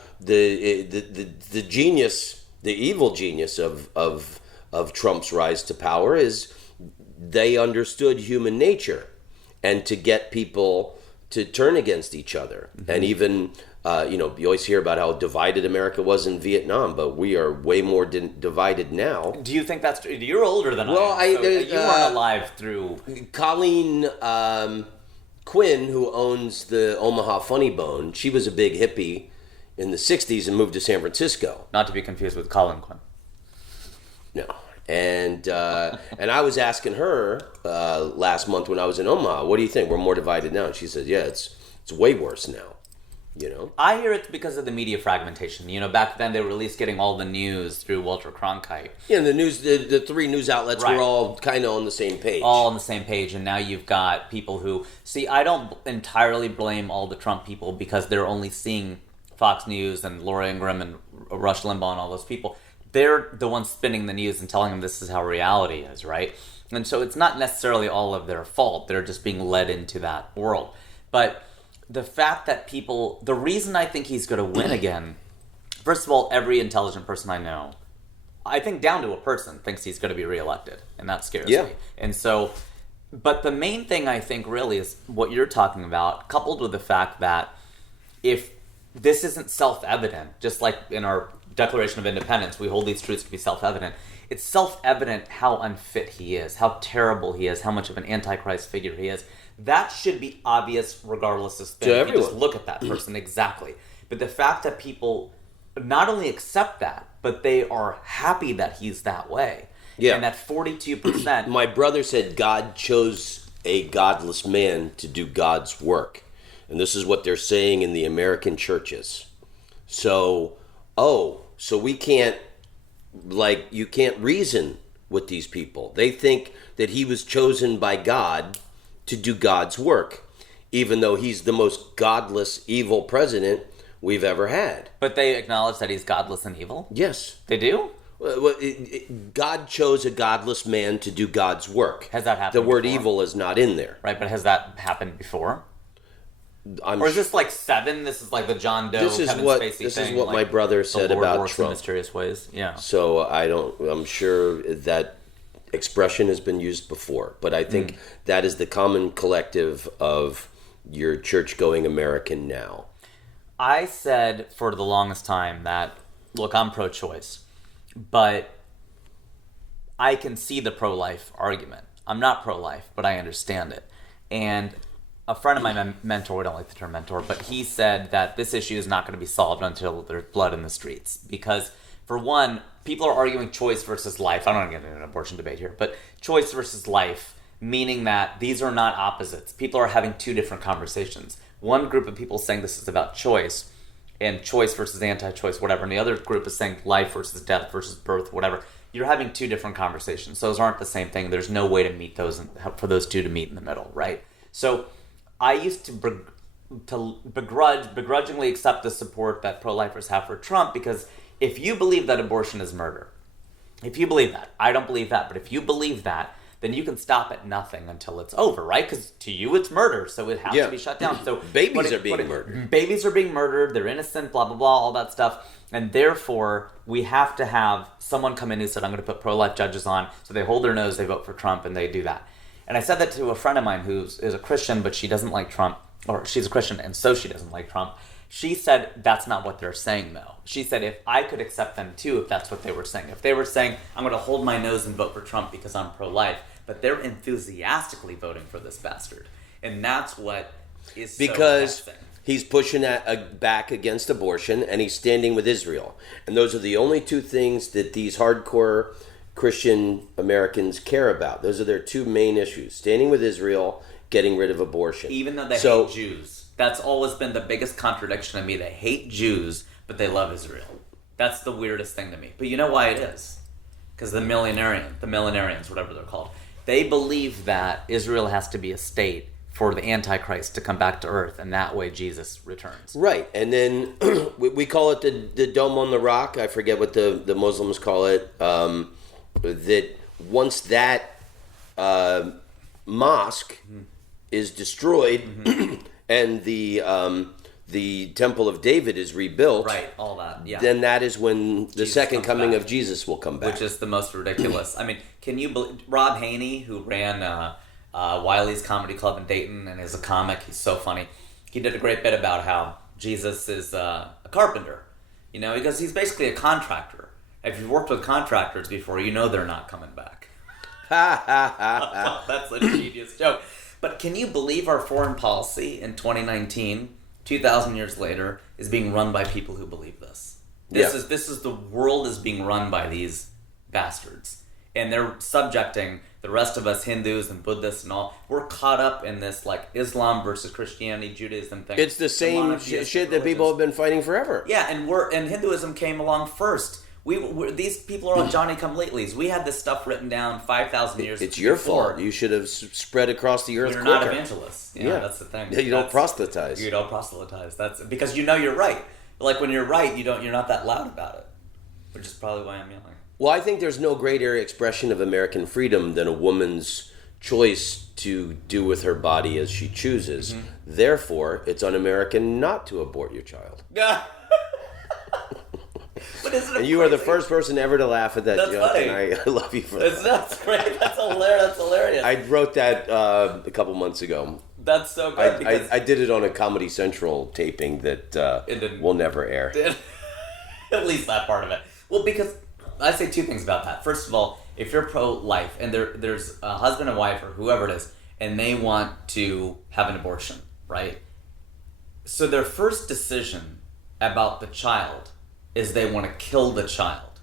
genius, the evil genius of Trump's rise to power is they understood human nature, and to get people to turn against each other. And even, you always hear about how divided America was in Vietnam, but we are way more divided now. Do you think that's true? You're older than I am. So you weren't alive through... Colleen Quinn, who owns the Omaha Funny Bone, she was a big hippie in the 60s and moved to San Francisco. Not to be confused with Colin Quinn. No. And I was asking her last month when I was in Omaha, what do you think? We're more divided now. And she said, yeah, it's way worse now. I hear it's because of the media fragmentation. Back then they were at least getting all the news through Walter Cronkite. Yeah, and the three news outlets were all kind of on the same page. All on the same page, and now you've got people who... See, I don't entirely blame all the Trump people because they're only seeing Fox News and Laura Ingraham and Rush Limbaugh and all those people. They're the ones spinning the news and telling them this is how reality is, right? And so it's not necessarily all of their fault. They're just being led into that world. But the fact that the reason I think he's going to win again, first of all, every intelligent person I know, I think down to a person, thinks he's going to be reelected. And that scares me. And so, but the main thing I think really is what you're talking about, coupled with the fact that if this isn't self-evident, just like in our Declaration of Independence, we hold these truths to be self-evident. It's self-evident how unfit he is, how terrible he is, how much of an antichrist figure he is. That should be obvious regardless of spin. You just look at that person, exactly. But the fact that people not only accept that, but they are happy that he's that way. Yeah. And that 42%... My brother said God chose a godless man to do God's work. And this is what they're saying in the American churches. So we can't, you can't reason with these people. They think that he was chosen by God to do God's work, even though he's the most godless, evil president we've ever had. But they acknowledge that he's godless and evil? Yes. They do? God chose a godless man to do God's work. Has that happened The word before? evil is not in there. Right, but has that happened before? Or is this like Seven? This is like the John Doe, Kevin Spacey thing. This is what my brother said about Trump. In mysterious ways, yeah. So I'm sure that expression has been used before, but I think that is the common collective of your church-going American now. I said for the longest time that, look, I'm pro-choice, but I can see the pro-life argument. I'm not pro-life, but I understand it. And a friend of my mentor, I don't like the term mentor, but he said that this issue is not going to be solved until there's blood in the streets. Because, for one, people are arguing choice versus life. I don't want to get into an abortion debate here, but choice versus life, meaning that these are not opposites. People are having two different conversations. One group of people saying this is about choice, and choice versus anti-choice, whatever. And the other group is saying life versus death versus birth, whatever. You're having two different conversations. Those aren't the same thing. There's no way to meet those, for those two to meet in the middle, right? So I used to begrudgingly accept the support that pro-lifers have for Trump, because if you believe that abortion is murder, if you believe that, I don't believe that, but if you believe that, then you can stop at nothing until it's over, right? Because to you it's murder, so it has to be shut down. So babies are being murdered. Babies are being murdered, they're innocent, blah, blah, blah, all that stuff. And therefore, we have to have someone come in who said, I'm going to put pro-life judges on, so they hold their nose, they vote for Trump, and they do that. And I said that to a friend of mine who is a Christian, but she doesn't like Trump, or she's a Christian, and so she doesn't like Trump. She said, that's not what they're saying, though. She said, if I could accept them, too, if that's what they were saying. If they were saying, I'm going to hold my nose and vote for Trump because I'm pro-life, but they're enthusiastically voting for this bastard. And that's what is because so he's pushing back against abortion, and he's standing with Israel. And those are the only two things that these hardcore Christian Americans care about. Those are their two main issues: standing with Israel, getting rid of abortion. Even though they hate Jews. That's always been the biggest contradiction to me. They hate Jews, but they love Israel. That's the weirdest thing to me. But you know why it is? Because the millenarians, whatever they're called, they believe that Israel has to be a state for the Antichrist to come back to earth, and that way Jesus returns. Right, and then we call it the Dome on the Rock. I forget what the Muslims call it. That once that mosque is destroyed and the Temple of David is rebuilt, right, all that, yeah, then that is when the Jesus second coming back. of Jesus will come back. Which is the most ridiculous. I mean, can you believe Rob Haney, who ran Wiley's Comedy Club in Dayton and is a comic, he's so funny. He did a great bit about how Jesus is a carpenter, because he's basically a contractor. If you've worked with contractors before, you know they're not coming back. That's a genius joke. But can you believe our foreign policy in 2019, 2,000 years later, is being run by people who believe this? This is the world is being run by these bastards. And they're subjecting the rest of us Hindus and Buddhists and all. We're caught up in this like Islam versus Christianity, Judaism thing. It's the same shit that people have been fighting forever. Yeah, and Hinduism came along first. These people are on Johnny-come-latelys. We had this stuff written down 5,000 years before. It's your fault. You should have spread across the earth quicker. You're not evangelists. Yeah, that's the thing. You don't proselytize. You don't proselytize. That's because you're right. Like when you're right, you're not that loud about it. Which is probably why I'm yelling. Well, I think there's no greater expression of American freedom than a woman's choice to do with her body as she chooses. Mm-hmm. Therefore, it's un-American not to abort your child. Yeah. But isn't it and you crazy? are the first person ever to laugh at that That's joke, funny. and I love you for that. That's great. That's hilarious. I wrote that a couple months ago. That's so good. Because I did it on a Comedy Central taping that will never air. At least that part of it. Well, because I say two things about that. First of all, if you're pro-life and there's a husband and wife or whoever it is, and they want to have an abortion, right? So their first decision about the child is they want to kill the child.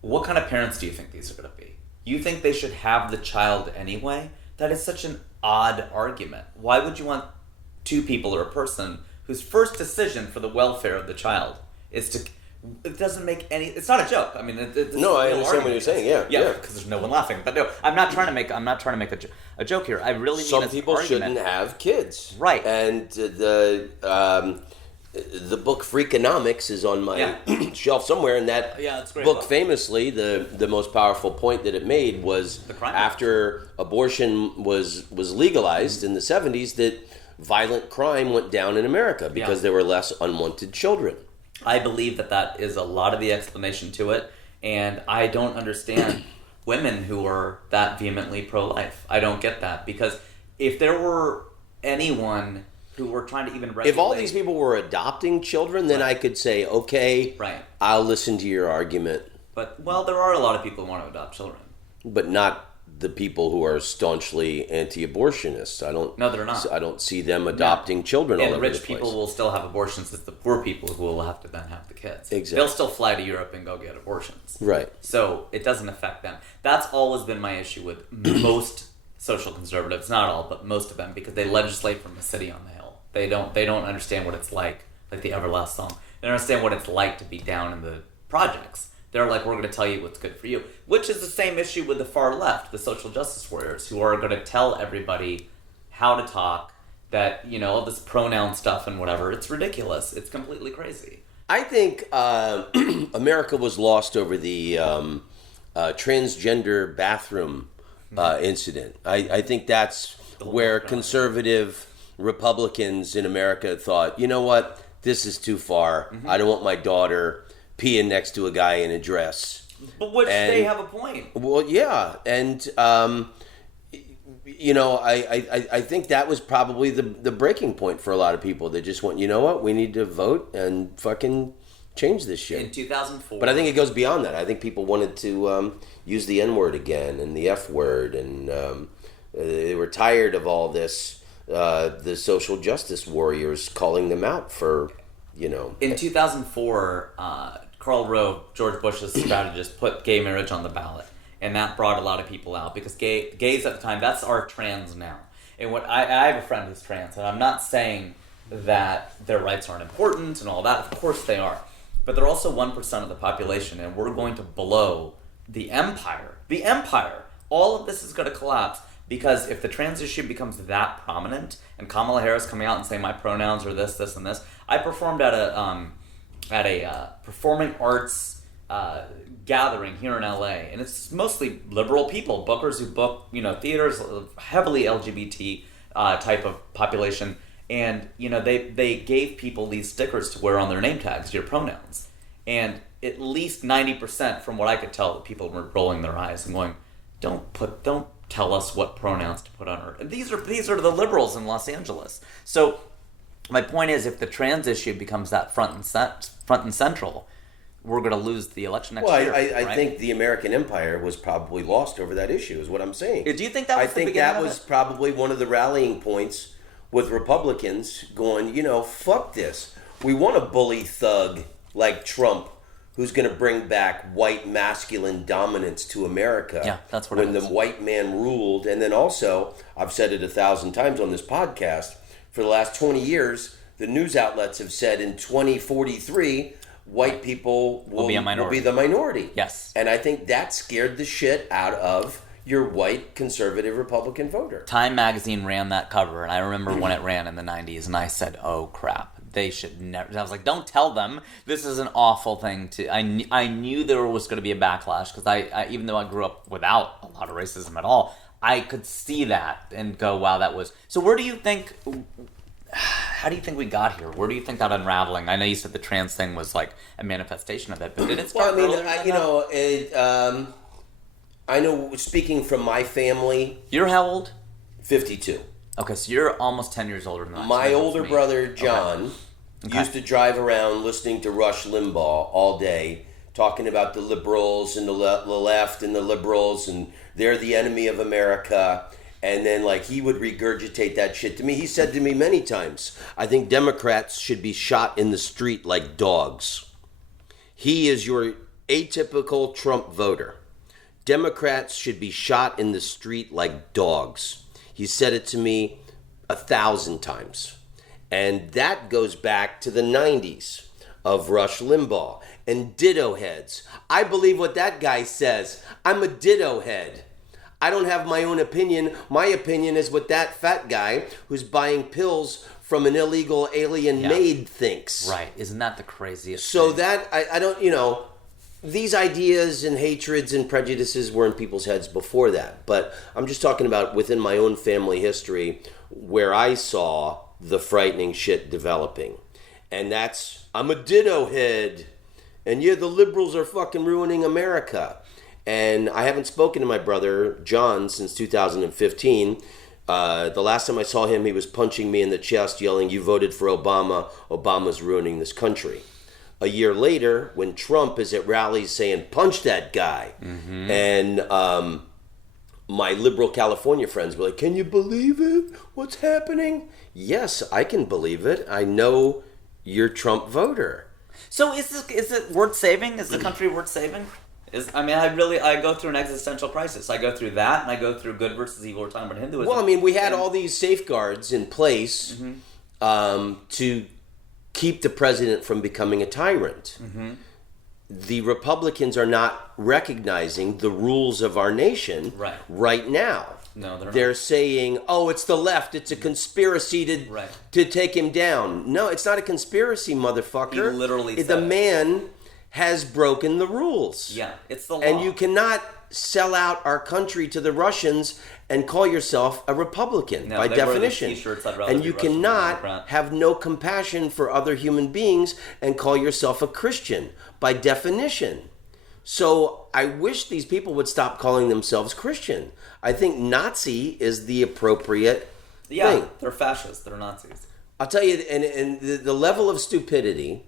What kind of parents do you think these are going to be? You think they should have the child anyway? That is such an odd argument. Why would you want two people or a person whose first decision for the welfare of the child is to... It doesn't make any... It's not a joke. I mean, no, I understand what you're saying. Yeah, because there's no one laughing. But no, I'm not trying to make a joke here. I really mean some people shouldn't have kids, right? And the book Freakonomics is on my shelf somewhere, and that book famously, the most powerful point that it made was after abortion was legalized in the 70s, that violent crime went down in America because there were less unwanted children. I believe that is a lot of the explanation to it, and I don't understand women who are that vehemently pro-life. I don't get that, because if there were anyone who were trying to even regulate... If all these people were adopting children, then I could say, okay, I'll listen to your argument. But, well, there are a lot of people who want to adopt children. But not the people who are staunchly anti-abortionists. No, they're not. I don't see them adopting children all over the place. And rich people will still have abortions. It's the poor people who will have to then have the kids. Exactly. They'll still fly to Europe and go get abortions. Right. So it doesn't affect them. That's always been my issue with most social conservatives, not all, but most of them, because they legislate from the city on the hill. They don't understand what it's like the Everlast song. They don't understand what it's like to be down in the projects. They're like, we're going to tell you what's good for you. Which is the same issue with the far left, the social justice warriors, who are going to tell everybody how to talk, that, all this pronoun stuff and whatever. It's ridiculous. It's completely crazy. I think America was lost over the transgender bathroom incident. I think that's where conservative Republicans in America thought, you know what, this is too far. Mm-hmm. I don't want my daughter peeing next to a guy in a dress. But they have a point. Well, yeah, and I think that was probably the breaking point for a lot of people. They just went, you know what, we need to vote and fucking change this shit. In 2004. But I think it goes beyond that. I think people wanted to use the N-word again and the F-word, and they were tired of all this, the social justice warriors calling them out for, In 2004, Karl Rove, George Bush's strategist, put gay marriage on the ballot, and that brought a lot of people out, because gays at the time, that's our trans now. And I have a friend who's trans, and I'm not saying that their rights aren't important and all that. Of course they are. But they're also 1% of the population, and we're going to blow the empire. The empire! All of this is going to collapse, because if the trans issue becomes that prominent, and Kamala Harris coming out and saying my pronouns are this, this, and this. I performed at a performing arts gathering here in LA, and it's mostly liberal people, bookers who book theaters, heavily LGBT type of population, and they gave people these stickers to wear on their name tags, your pronouns, and at least 90%, from what I could tell, people were rolling their eyes and going, don't tell us what pronouns to put on her. These are the liberals in Los Angeles. So my point is, if the trans issue becomes that front and central, we're going to lose the election next year. I think the American empire was probably lost over that issue, is what I'm saying. Do you think that was the beginning I think that was probably one of the rallying points with Republicans going, fuck this. We want a bully thug like Trump, who's going to bring back white masculine dominance to America. Yeah, that's what when the white man ruled. And then also, I've said it 1,000 times on this podcast, for the last 20 years, the news outlets have said in 2043, white people will be the minority. Yes. And I think that scared the shit out of your white conservative Republican voter. Time magazine ran that cover, and I remember when it ran in the 90s, and I said, oh crap, they should never. I was like, don't tell them. This is an awful thing to. I knew there was going to be a backlash because I even though I grew up without a lot of racism at all, I could see that and go, wow, that was. So where do you think? How do you think we got here? Where do you think that unraveling? I know you said the trans thing was like a manifestation of that, but did it start? Well, I know. Speaking from my family, you're how old? 52. Okay, so you're almost 10 years older than that. My older brother, John, used to drive around listening to Rush Limbaugh all day, talking about the liberals and the left and the liberals, and they're the enemy of America. And then, like, he would regurgitate that shit to me. He said to me many times, I think Democrats should be shot in the street like dogs. He is your atypical Trump voter. Democrats should be shot in the street like dogs. He said it to me 1,000 times. And that goes back to the 90s of Rush Limbaugh and ditto heads. I believe what that guy says. I'm a ditto head. I don't have my own opinion. My opinion is what that fat guy who's buying pills from an illegal alien maid thinks. Right. Isn't that the craziest So thing? that, I don't, these ideas and hatreds and prejudices were in people's heads before that. But I'm just talking about within my own family history where I saw the frightening shit developing. And that's, I'm a ditto head. And yeah, the liberals are fucking ruining America. And I haven't spoken to my brother, John, since 2015. The last time I saw him, he was punching me in the chest, yelling, "You voted for Obama. Obama's ruining this country." A year later, when Trump is at rallies saying, "Punch that guy," and my liberal California friends were like, "Can you believe it? What's happening?" Yes, I can believe it. I know you're Trump voter. So is it worth saving? Is the country worth saving? I go through an existential crisis. I go through that, and I go through good versus evil. We're talking about Hinduism. Well, I mean, we had all these safeguards in place to keep the president from becoming a tyrant. The Republicans are not recognizing the rules of our nation right now. No, they're saying, "Oh, it's the left. It's a conspiracy to take him down." No, it's not a conspiracy, motherfucker. He literally said the man has broken the rules. Yeah, it's the law. And you cannot sell out our country to the Russians and call yourself a Republican by definition. And you cannot have no compassion for other human beings and call yourself a Christian by definition. So I wish these people would stop calling themselves Christian. I think Nazi is the appropriate thing. They're fascists. They're Nazis. I'll tell you, and the level of stupidity.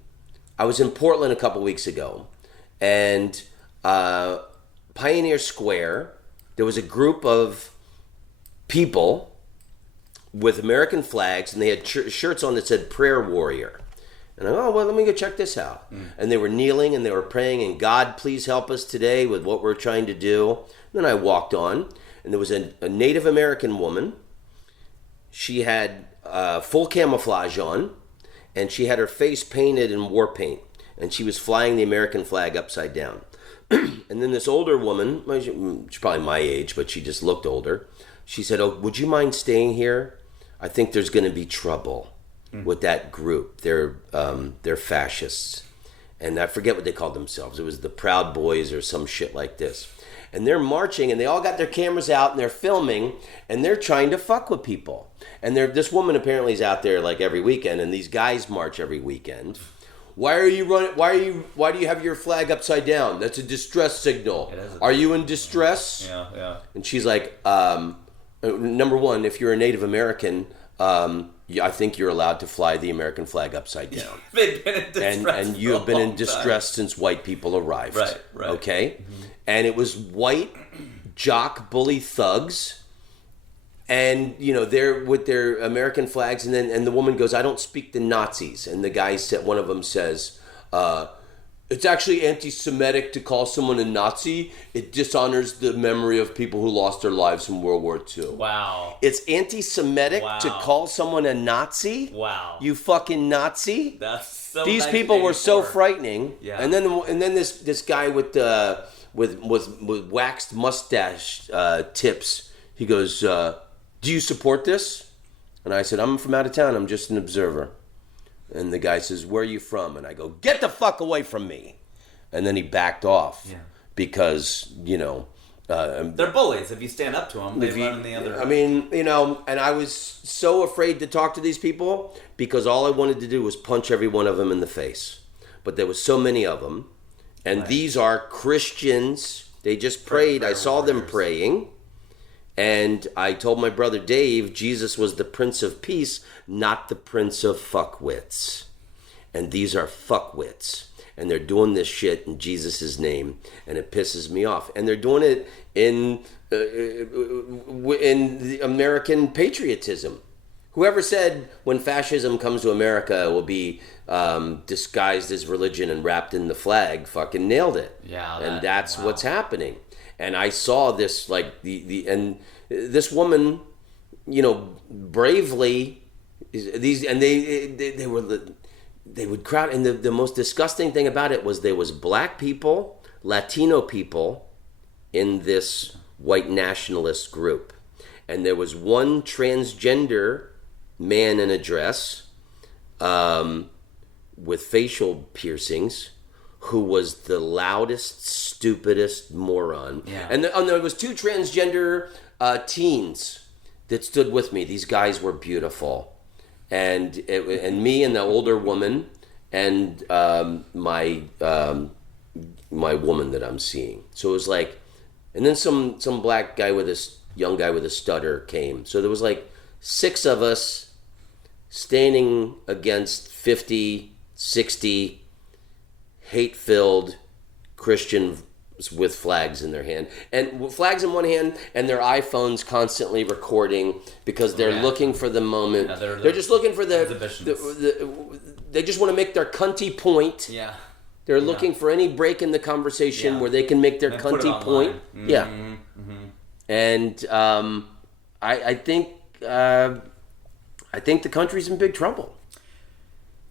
I was in Portland a couple weeks ago, and Pioneer Square, there was a group of people with American flags, and they had shirts on that said "Prayer Warrior." And I go, "Oh, well, let me go check this out." And they were kneeling, and they were praying, and "God, please help us today with what we're trying to do." And then I walked on, and there was a Native American woman. She had full camouflage on, and she had her face painted in war paint, and she was flying the American flag upside down. And then this older woman, she's probably my age, but she just looked older. She said, "Oh, would you mind staying here? I think there's going to be trouble with that group. They're fascists." And I forget what they called themselves. It was the Proud Boys or some shit like this. And they're marching, and they all got their cameras out, and they're filming, and they're trying to fuck with people. And this woman apparently is out there like every weekend, and these guys march every weekend. "Why are you running? Why do you have your flag upside down? That's a distress signal. Are you in distress?" Yeah. And she's like, "Number one, if you're a Native American, I think you're allowed to fly the American flag upside down. They've been in distress and you have been in distress since white people arrived. Right. Okay? And it was white jock bully thugs, and they're with their American flags, and the woman goes, "I don't speak to Nazis." And the guy said, one of them says, "It's actually anti-Semitic to call someone a Nazi. It dishonors the memory of people who lost their lives in World War II." Wow. It's anti-Semitic to call someone a Nazi? Wow. You fucking Nazi? That's so. These people were so frightening. Yeah. And then this guy with waxed mustache tips, he goes, "Do you support this?" And I said, "I'm from out of town. I'm just an observer." And the guy says, "Where are you from?" And I go, "Get the fuck away from me." And then he backed off because, they're bullies. If you stand up to them, they run in the other direction. I mean, and I was so afraid to talk to these people because all I wanted to do was punch every one of them in the face. But there was so many of them. And these are Christians. They just prayed. I saw them praying. And I told my brother Dave, Jesus was the Prince of Peace, not the Prince of Fuckwits. And these are fuckwits. And they're doing this shit in Jesus' name. And it pisses me off. And they're doing it in the American patriotism. Whoever said when fascism comes to America, it will be disguised as religion and wrapped in the flag fucking nailed it. Yeah. And that's what's happening. And I saw this, like, and this woman, bravely, they would crowd, and the most disgusting thing about it was there was black people, Latino people in this white nationalist group. And there was one transgender man in a dress with facial piercings who was the loudest, stupidest moron. Yeah. And there was two transgender teens that stood with me. These guys were beautiful. And me and the older woman and my woman that I'm seeing. So it was like, and then some black guy with this young guy with a stutter came. So there was like 6 of us standing against 50, 60 hate-filled Christians with flags in their hand. And flags in one hand and their iPhones constantly recording because they're looking for the moment. Yeah, they're just looking for the they just want to make their cunty point. Yeah. They're looking for any break in the conversation where they can make their cunty point. Mm-hmm. Yeah. Mm-hmm. And I think the country's in big trouble.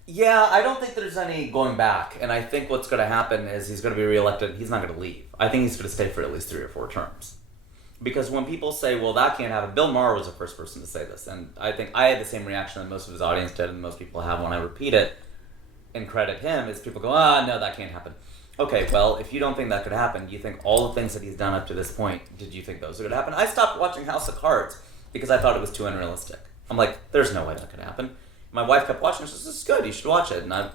Yeah, I don't think there's any going back. And I think what's going to happen is he's going to be reelected. He's not going to leave. I think he's going to stay for at least 3 or 4 terms. Because when people say, well, that can't happen, Bill Maher was the first person to say this. And I think I had the same reaction that most of his audience did and most people have when I repeat it and credit him, is people go, no, that can't happen. Okay, well, if you don't think that could happen, do you think all the things that he's done up to this point, did you think those are going to happen? I stopped watching House of Cards because I thought it was too unrealistic. I'm like, there's no way that could happen. My wife kept watching it. She says, this is good. You should watch it. And I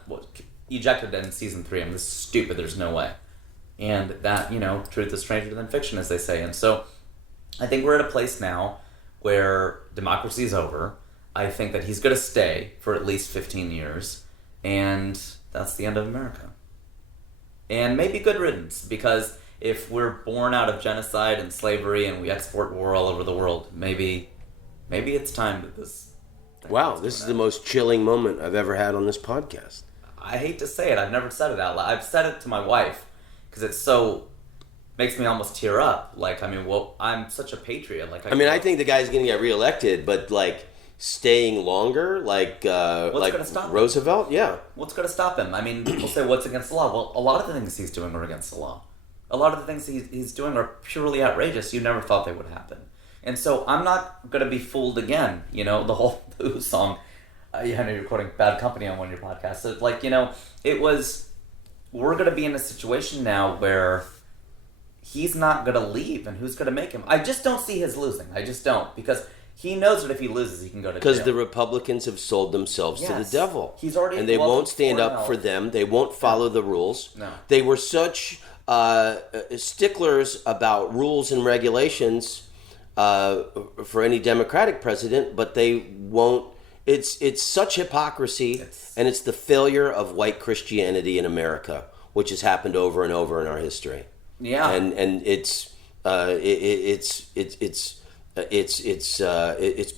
ejected it in season 3. I'm this is stupid. There's no way. And that, truth is stranger than fiction, as they say. And so I think we're at a place now where democracy is over. I think that he's going to stay for at least 15 years. And that's the end of America. And maybe good riddance, because if we're born out of genocide and slavery and we export war all over the world, maybe it's time that this... Wow, this is the most chilling moment I've ever had on this podcast. I hate to say it. I've never said it out loud. I've said it to my wife because it so makes me almost tear up. I'm such a patriot. I think the guy's going to get reelected, but staying longer, gonna stop Roosevelt, yeah. What's going to stop him? People say, what's against the law? Well, a lot of the things he's doing are against the law. A lot of the things he's doing are purely outrageous. You never thought they would happen. And so I'm not going to be fooled again. The whole Who song, I know you're quoting Bad Company on one of your podcasts. So we're going to be in a situation now where he's not going to leave, and who's going to make him? I just don't see his losing. I just don't, because he knows that if he loses, he can go to jail. Because the Republicans have sold themselves to the devil. He's already and they won't stand up for them. They won't follow the rules. No. They were such sticklers about rules and regulations for any Democratic president, but they won't. It's such hypocrisy, and it's the failure of white Christianity in America, which has happened over and over in our history. Yeah, and it's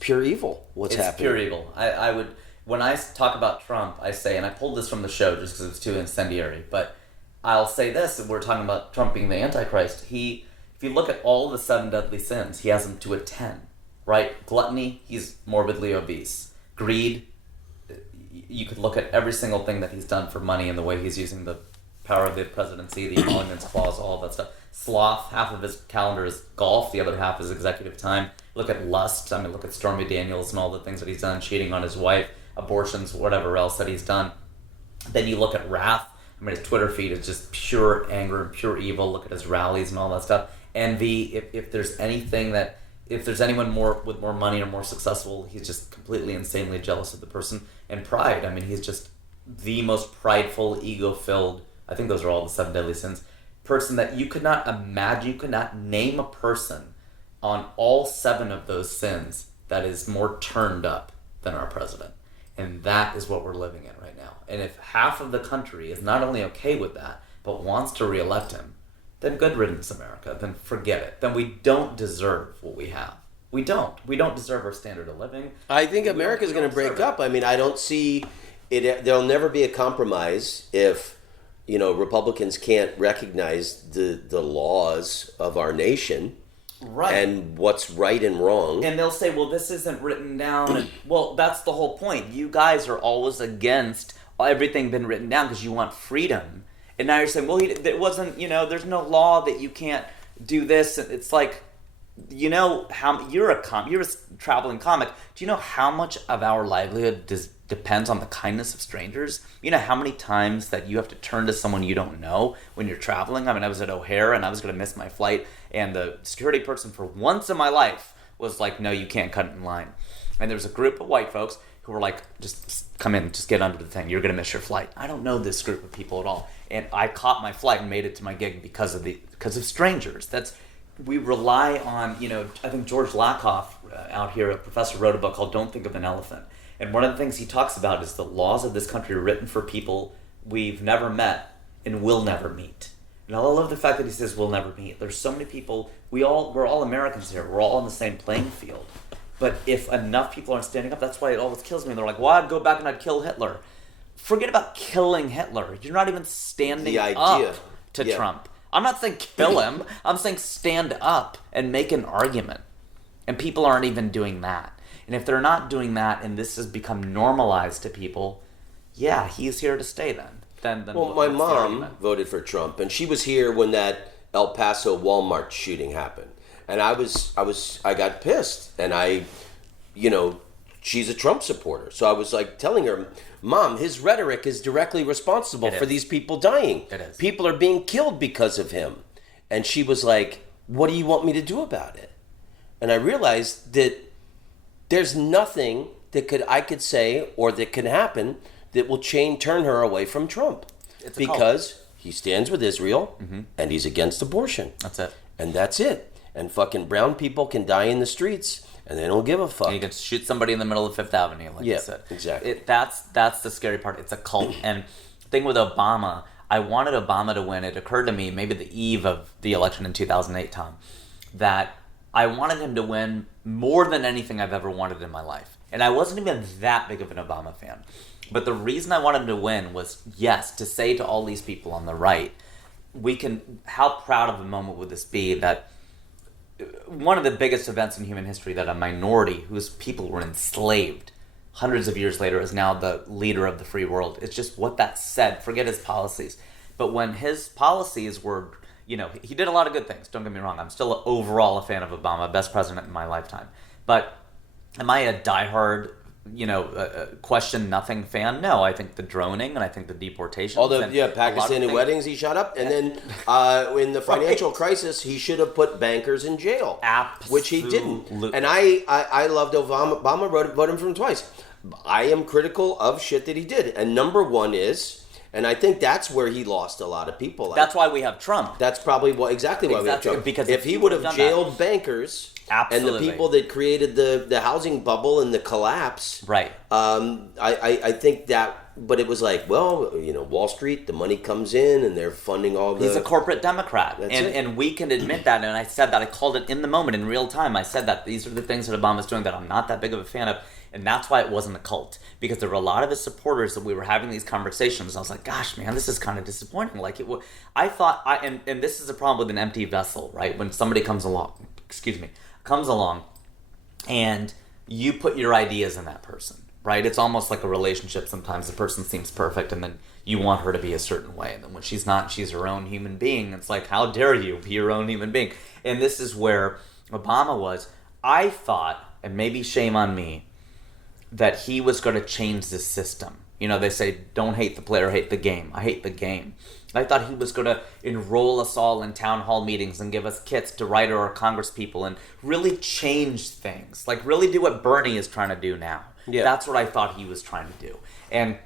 pure evil. What's happening? It's pure evil. I would, when I talk about Trump, I say, and I pulled this from the show just because it was too incendiary, but I'll say this: we're talking about Trump being the Antichrist. If you look at all the 7 deadly sins, he has them to a 10, right? Gluttony, he's morbidly obese. Greed, you could look at every single thing that he's done for money and the way he's using the power of the presidency, the emoluments clause, all that stuff. Sloth, half of his calendar is golf, the other half is executive time. Look at lust, look at Stormy Daniels and all the things that he's done, cheating on his wife. abortions, whatever else that he's done. Then you look at wrath. I mean, his Twitter feed is just pure anger and pure evil. Look at his rallies and all that stuff. Envy. If there's anyone with more money or more successful, he's just completely insanely jealous of the person. And pride. I mean, he's just the most prideful, ego-filled, I think those are all the 7 deadly sins, person that you could not imagine. You could not name a person on all 7 of those sins that is more turned up than our president. And that is what we're living in right now. And if half of the country is not only okay with that, but wants to reelect him, then good riddance, America. Then forget it. Then we don't deserve what we have. We don't. We don't deserve our standard of living. I think America's going to break up. I mean, I don't see it. There'll never be a compromise if, Republicans can't recognize the laws of our nation. Right. And what's right and wrong. And they'll say, well, this isn't written down. Well, that's the whole point. You guys are always against everything been written down because you want freedom. And now you're saying, well, it wasn't, there's no law that you can't do this. It's like, how you're a traveling comic. Do you know how much of our livelihood depends on the kindness of strangers? You know how many times that you have to turn to someone you don't know when you're traveling? I mean, I was at O'Hare and I was going to miss my flight, and the security person for once in my life was like, no, you can't cut in line. And there was a group of white folks who were like, just come in, just get under the thing. You're going to miss your flight. I don't know this group of people at all. And I caught my flight and made it to my gig because of strangers. We rely on, I think George Lakoff out here, a professor, wrote a book called Don't Think of an Elephant. And one of the things he talks about is the laws of this country are written for people we've never met and will never meet. And I love the fact that he says we'll never meet. There's so many people, we're all Americans here. We're all on the same playing field. But if enough people aren't standing up, that's why it always kills me. They're like, well, I'd go back and I'd kill Hitler. Forget about killing Hitler. You're not even standing up to Trump. I'm not saying kill him. I'm saying stand up and make an argument. And people aren't even doing that. And if they're not doing that and this has become normalized to people, yeah, he's here to stay then. Well, my mom voted for Trump, and she was here when that El Paso Walmart shooting happened. And I got pissed. And she's a Trump supporter. So I was like telling her, Mom, his rhetoric is directly responsible for these people dying. It is. People are being killed because of him. And she was like, what do you want me to do about it? And I realized that there's nothing that I could say or that can happen that will turn her away from Trump. Because he stands with Israel and he's against abortion. That's it. And that's it. And fucking brown people can die in the streets and they don't give a fuck. And you can shoot somebody in the middle of Fifth Avenue, like you said. Exactly. That's the scary part. It's a cult. And the thing with Obama, I wanted Obama to win. It occurred to me, maybe the eve of the election in 2008, Tom, that I wanted him to win more than anything I've ever wanted in my life. And I wasn't even that big of an Obama fan. But the reason I wanted him to win was, yes, to say to all these people on the right, how proud of a moment would this be that one of the biggest events in human history, that a minority whose people were enslaved hundreds of years later is now the leader of the free world. It's just what that said. Forget his policies. But when his policies were, he did a lot of good things. Don't get me wrong. I'm still overall a fan of Obama, best president in my lifetime. But am I a diehard, question nothing fan? No, I think the droning and I think the deportation. Pakistani weddings he shot up. And then in the financial crisis, he should have put bankers in jail. Absolutely. Which he didn't. And I loved Obama. Obama voted for him twice. I am critical of shit that he did. And number one is, and I think that's where he lost a lot of people. That's why we have Trump. That's probably why we have Trump. Because if he would have jailed bankers... Absolutely. And the people that created the housing bubble and the collapse. Right. I think that, but it was like, Wall Street, the money comes in and they're funding all the... He's a corporate Democrat. And we can admit that. And I said that. I called it in the moment, in real time. I said that these are the things that Obama's doing that I'm not that big of a fan of. And that's why it wasn't a cult. Because there were a lot of his supporters that we were having these conversations. I was like, gosh, man, this is kind of disappointing. Like, I thought, and this is a problem with an empty vessel, right? When somebody comes along and you put your ideas in that person, right? It's almost like a relationship sometimes. The person seems perfect and then you want her to be a certain way. And then when she's not, she's her own human being. It's like, how dare you be your own human being? And this is where Obama was. I thought, and maybe shame on me, that he was going to change the system. You know, they say, don't hate the player, hate the game. I hate the game. I thought he was going to enroll us all in town hall meetings and give us kits to write to our Congress people and really change things. Like, really do what Bernie is trying to do now. Yeah. That's what I thought he was trying to do. And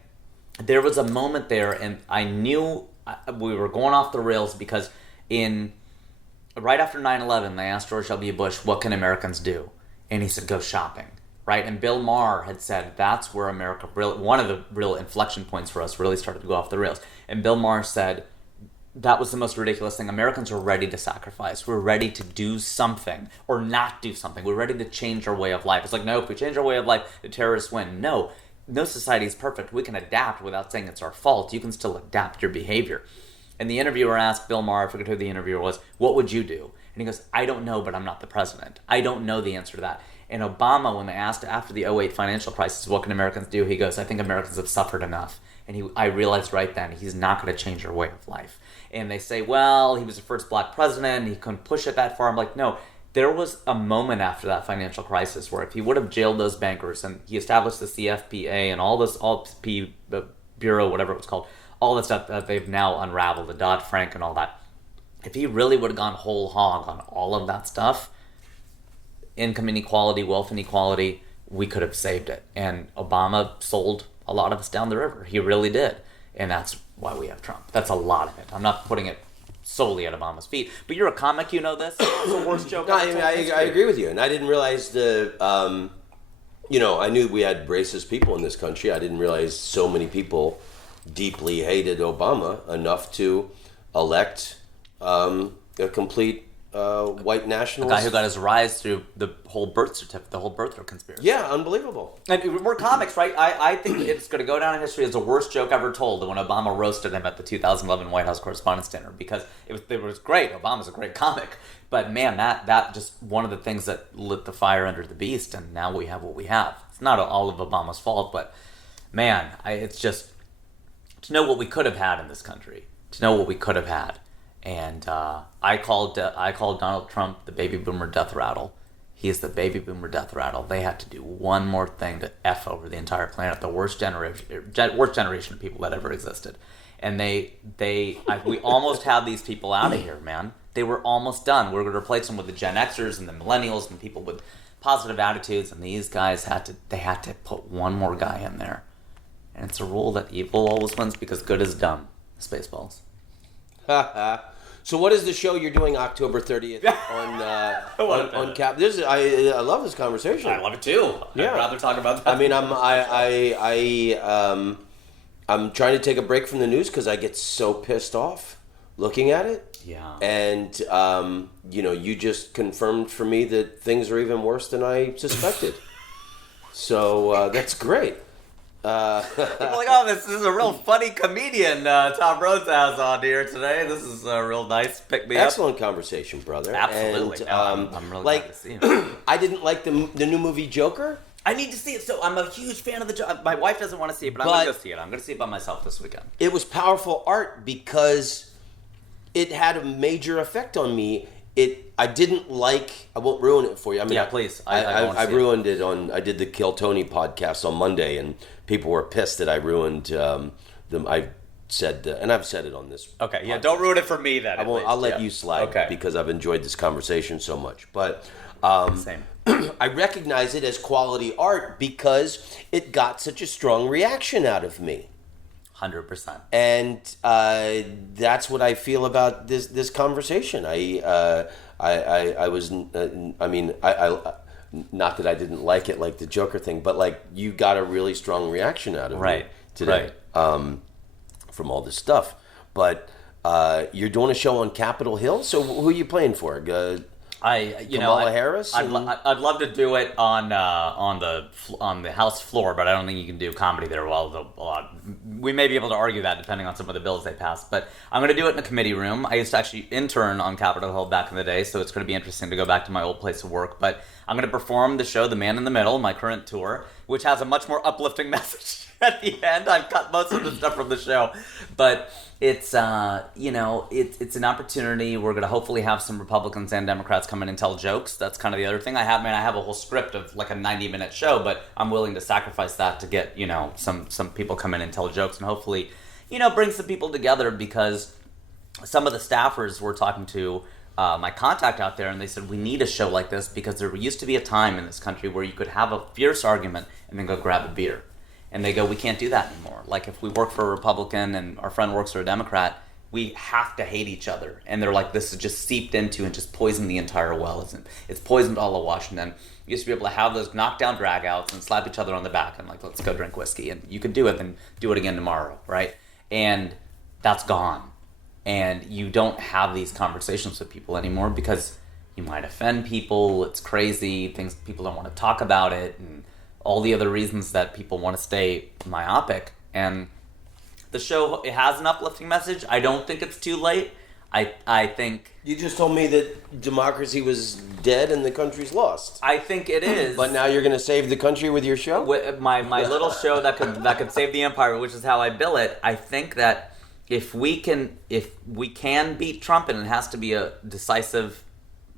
there was a moment there, and I knew we were going off the rails because right after 9/11, they asked George W. Bush, what can Americans do? And he said, go shopping. Right? And Bill Maher had said that's where America, one of the real inflection points for us, really started to go off the rails. And Bill Maher said that was the most ridiculous thing. Americans are ready to sacrifice. We're ready to do something or not do something. We're ready to change our way of life. It's like, no, if we change our way of life, the terrorists win. No society is perfect. We can adapt without saying it's our fault. You can still adapt your behavior. And the interviewer asked Bill Maher, I forget who the interviewer was, what would you do? And he goes, I don't know, but I'm not the president. I don't know the answer to that. And Obama, when they asked after the 2008 financial crisis, what can Americans do? He goes, I think Americans have suffered enough. And I realized right then, he's not going to change our way of life. And they say, well, he was the first black president, and he couldn't push it that far. I'm like, no, there was a moment after that financial crisis where if he would have jailed those bankers and he established the CFPA and all P Bureau, whatever it was called, all the stuff that they've now unraveled, the Dodd-Frank and all that, if he really would have gone whole hog on all of that stuff, income inequality, wealth inequality, we could have saved it. And Obama sold a lot of us down the river. He really did. And that's why we have Trump. That's a lot of it. I'm not putting it solely at Obama's feet. But you're a comic, you know this. It's the worst joke. No, I agree with you. And I didn't realize I knew we had racist people in this country. I didn't realize so many people deeply hated Obama enough to elect a complete white nationalist. A guy who got his rise through the whole birth certificate, the whole birther conspiracy. Yeah, unbelievable. And we're comics, right? I think it's going to go down in history as the worst joke ever told when Obama roasted him at the 2011 White House Correspondents' Dinner, because it was great. Obama's a great comic. But man, that just one of the things that lit the fire under the beast, and now we have what we have. It's not all of Obama's fault, but man, it's just to know what we could have had in this country, to know what we could have had. And I called Donald Trump the baby boomer death rattle. He's the baby boomer death rattle. They had to do one more thing to F over the entire planet, the worst generation of people that ever existed. And we almost had these people out of here, man. They were almost done. We were going to replace them with the Gen Xers and the millennials and people with positive attitudes. And these guys had to put one more guy in there. And it's a rule that evil always wins because good is dumb. Spaceballs. So what is the show you're doing October 30th on Cap? I love this conversation. I love it too. Yeah. I'd rather talk about that. I mean, I'm trying to take a break from the news because I get so pissed off looking at it. Yeah. And you just confirmed for me that things are even worse than I suspected. So that's great. People are like, oh, this is a real funny comedian Tom Rhodes has on here today. This is a real nice pick-me-up. Excellent conversation, brother. Absolutely. And, I'm really glad to see him. I didn't like the new movie Joker. I need to see it. So I'm a huge fan of the Joker. My wife doesn't want to see it, but I'm going to go see it. I'm going to see it by myself this weekend. It was powerful art because it had a major effect on me. I didn't like. I won't ruin it for you. I mean, yeah, please. I ruined it on. I did the Kill Tony podcast on Monday, and people were pissed that I ruined them. I said, and I've said it on this. Okay, yeah. Don't ruin it for me then. I'll let you slide because I've enjoyed this conversation so much. But same. I recognize it as quality art because it got such a strong reaction out of me. 100%. And that's what I feel about this conversation. I was, not that I didn't like it, like the Joker thing, but like you got a really strong reaction out of me today from all this stuff. But you're doing a show on Capitol Hill, so who are you playing for? Kamala Harris? I'd love to do it on the House floor, but I don't think you can do comedy there. We may be able to argue that depending on some of the bills they pass. But I'm going to do it in a committee room. I used to actually intern on Capitol Hill back in the day, so it's going to be interesting to go back to my old place of work. But I'm going to perform the show The Man in the Middle, my current tour, which has a much more uplifting message at the end. I've cut most of the stuff from the show. But it's, it's an opportunity. We're going to hopefully have some Republicans and Democrats come in and tell jokes. That's kind of the other thing. I have a whole script of like a 90-minute show, but I'm willing to sacrifice that to get, some people come in and tell jokes and hopefully, bring some people together, because some of the staffers were talking to my contact out there, and they said, we need a show like this because there used to be a time in this country where you could have a fierce argument and then go grab a beer. And they go, we can't do that anymore. Like, if we work for a Republican and our friend works for a Democrat, we have to hate each other. And they're like, this is just seeped into and just poisoned the entire well. It's poisoned all of Washington. You used to be able to have those knockdown drag-outs and slap each other on the back and like, let's go drink whiskey. And you could do it, then do it again tomorrow, right? And that's gone. And you don't have these conversations with people anymore because you might offend people. It's crazy. People don't want to talk about it, and all the other reasons that people want to stay myopic. And the show, it has an uplifting message. I don't think it's too late. I think... You just told me that democracy was dead and the country's lost. I think it is. But now you're going to save the country with your show? With my little show that could save the empire, which is how I bill it. I think that if we can beat Trump, and it has to be a decisive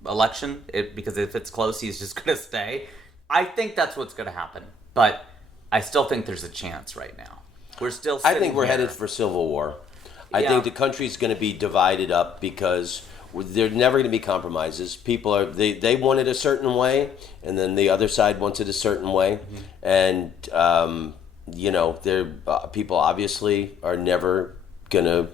election, because if it's close, he's just going to stay. I think that's what's going to happen. But I still think there's a chance right now. We're still sitting I think we're here. headed for civil war. I think the country's going to be divided up because there's never going to be compromises. People they want it a certain way, and then the other side wants it a certain way. Mm-hmm. And people obviously are never going to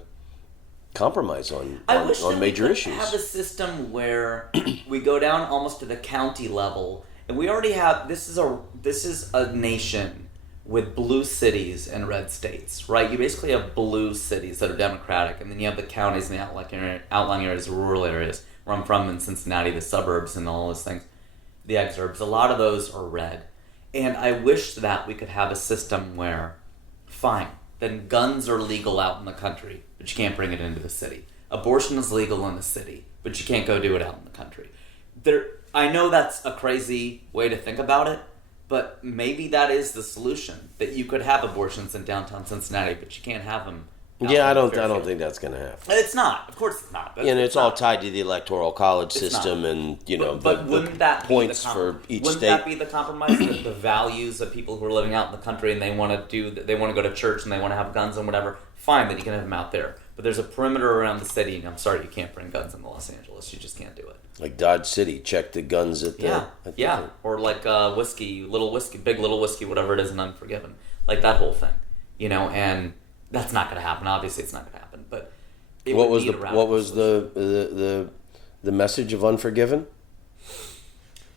compromise on major issues. I wish that we could have a system where we go down almost to the county level, and we already have this is a nation with blue cities and red states, right? You basically have blue cities that are Democratic, and then you have the counties and the outlying areas, the rural areas, where I'm from in Cincinnati, the suburbs and all those things, the exurbs. A lot of those are red. And I wish that we could have a system where, fine, then guns are legal out in the country, but you can't bring it into the city. Abortion is legal in the city, but you can't go do it out in the country. I know that's a crazy way to think about it, but maybe that is the solution, that you could have abortions in downtown Cincinnati, but you can't have them. I don't think that's going to happen. It's not. Of course it's not. And it's all tied to the electoral college system, and but wouldn't that points for each state. Wouldn't that be the compromise? the values of people who are living out in the country and they want to go to church and they want to have guns and whatever. Fine, then you can have them out there. But there's a perimeter around the city, and I'm sorry, you can't bring guns into Los Angeles. You just can't do it. Like Dodge City, check the guns at the... Or like whiskey, big little whiskey, whatever it is in Unforgiven. Like that whole thing, and that's not going to happen. Obviously, it's not going to happen. But what was the message of Unforgiven?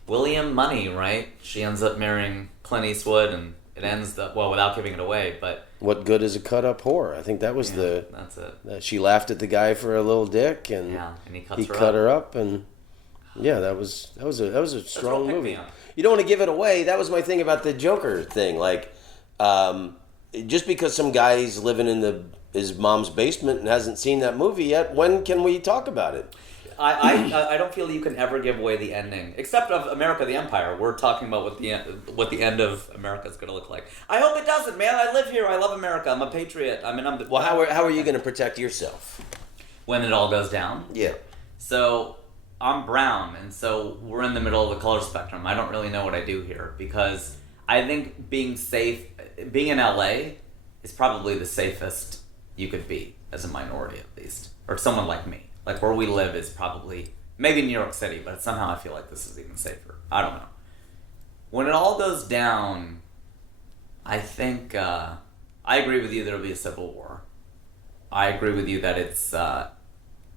William Money, right? She ends up marrying Clint Eastwood, and it ends without giving it away. But what good is a cut up whore? I think that was that's it. She laughed at the guy for a little dick, and he cut her up, and. Yeah, that was a strong movie. You don't want to give it away. That was my thing about the Joker thing. Like, just because some guy's living in his mom's basement and hasn't seen that movie yet, when can we talk about it? I don't feel you can ever give away the ending, except of America the Empire. We're talking about what the end of America is going to look like. I hope it doesn't, man. I live here. I love America. I'm a patriot. Well, how are you going to protect yourself when it all goes down? Yeah. So I'm brown, and so we're in the middle of the color spectrum. I don't really know what I do here, because I think being in LA is probably the safest you could be as a minority, at least, or someone like me. Like where we live is probably maybe New York City, but somehow I feel like this is even safer. I don't know. When it all goes down, I think I agree with you. There'll be a civil war. I agree with you that it's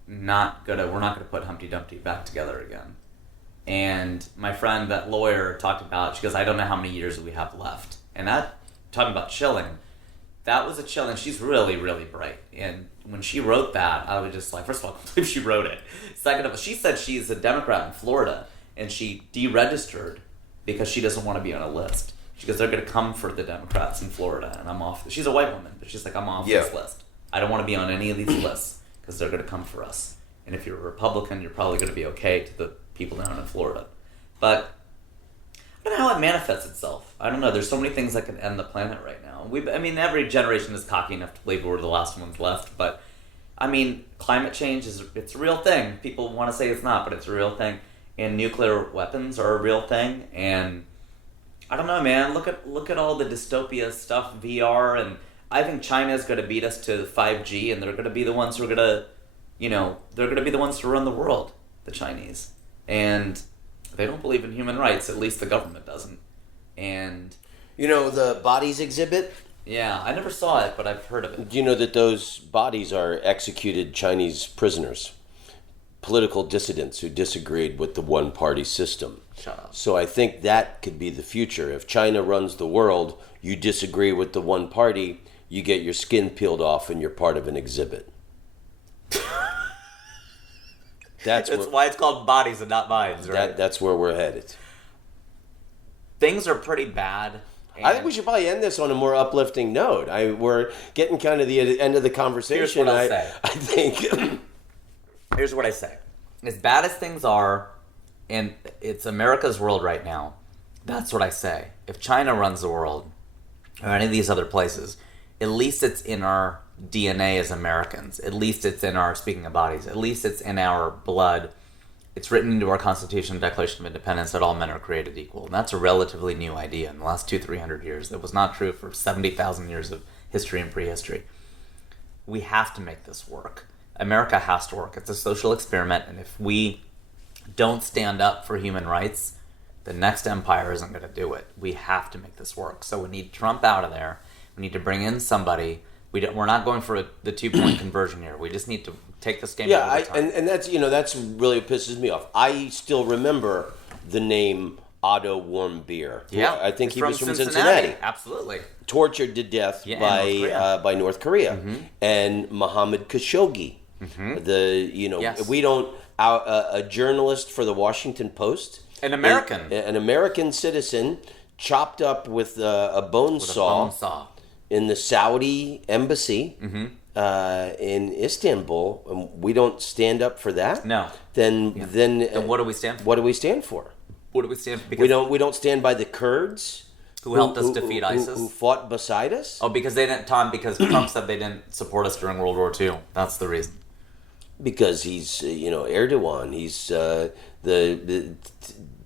we're not gonna put Humpty Dumpty back together again. And my friend, that lawyer, talked about, she goes, I don't know how many years we have left. And that, talking about chilling, that was a chill, and she's really, really bright. And when she wrote that, I was just like, first of all, I can't believe she wrote it. Second of all, she said she's a Democrat in Florida, and she deregistered because she doesn't want to be on a list. She goes, they're going to come for the Democrats in Florida, and I'm off. She's a white woman, but she's like, I'm off this list. I don't want to be on any of these lists because they're going to come for us. And if you're a Republican, you're probably going to be okay to the people down in Florida. But I don't know how it manifests itself. I don't know. There's so many things that can end the planet right now. Every generation is cocky enough to believe we're the last ones left, but climate change it's a real thing. People want to say it's not, but it's a real thing. And nuclear weapons are a real thing. And I don't know, man. Look at all the dystopia stuff, VR, and I think China's going to beat us to 5G, and they're going to be the ones who are going to, they're going to be the ones to run the world, the Chinese. And they don't believe in human rights. At least the government doesn't. And the bodies exhibit. Yeah, I never saw it, but I've heard of it. Do you know that those bodies are executed Chinese prisoners, political dissidents who disagreed with the one-party system? Shut up. So I think that could be the future. If China runs the world, you disagree with the one party, you get your skin peeled off and you're part of an exhibit. That's why it's called Bodies and not Minds, right? That's where we're headed. Things are pretty bad. I think we should probably end this on a more uplifting note. We're getting kind of the end of the conversation. Here's what I'll say. I think. Here's what I say. As bad as things are, and it's America's world right now, that's what I say. If China runs the world, or any of these other places, at least it's in our DNA as Americans. At least it's in our, speaking of bodies, at least it's in our blood. It's written into our Constitution and Declaration of Independence that all men are created equal. And that's a relatively new idea in the last 200-300 years. That was not true for 70,000 years of history and prehistory. We have to make this work. America has to work. It's a social experiment, and if we don't stand up for human rights, the next empire isn't going to do it. We have to make this work. So we need Trump out of there. We need to bring in somebody. We're not going for the 2-point conversion here. We just need to take this game. Yeah, and that's that's really what pisses me off. I still remember the name Otto Warmbier. Yeah, I think he was from Cincinnati. Absolutely. Tortured to death by North Korea, and Mohammed Khashoggi. Yes. We don't a journalist for the Washington Post, an American citizen, chopped up with a bone saw in the Saudi embassy in Istanbul. And we don't stand up for that. No. Then what do we stand for? What do we stand for? What do we stand for? Because we don't stand by the Kurds who helped us defeat ISIS, who fought beside us. Oh, because they didn't, Tom. Because Trump said they didn't support us during World War II. That's the reason. Because he's Erdogan. He's the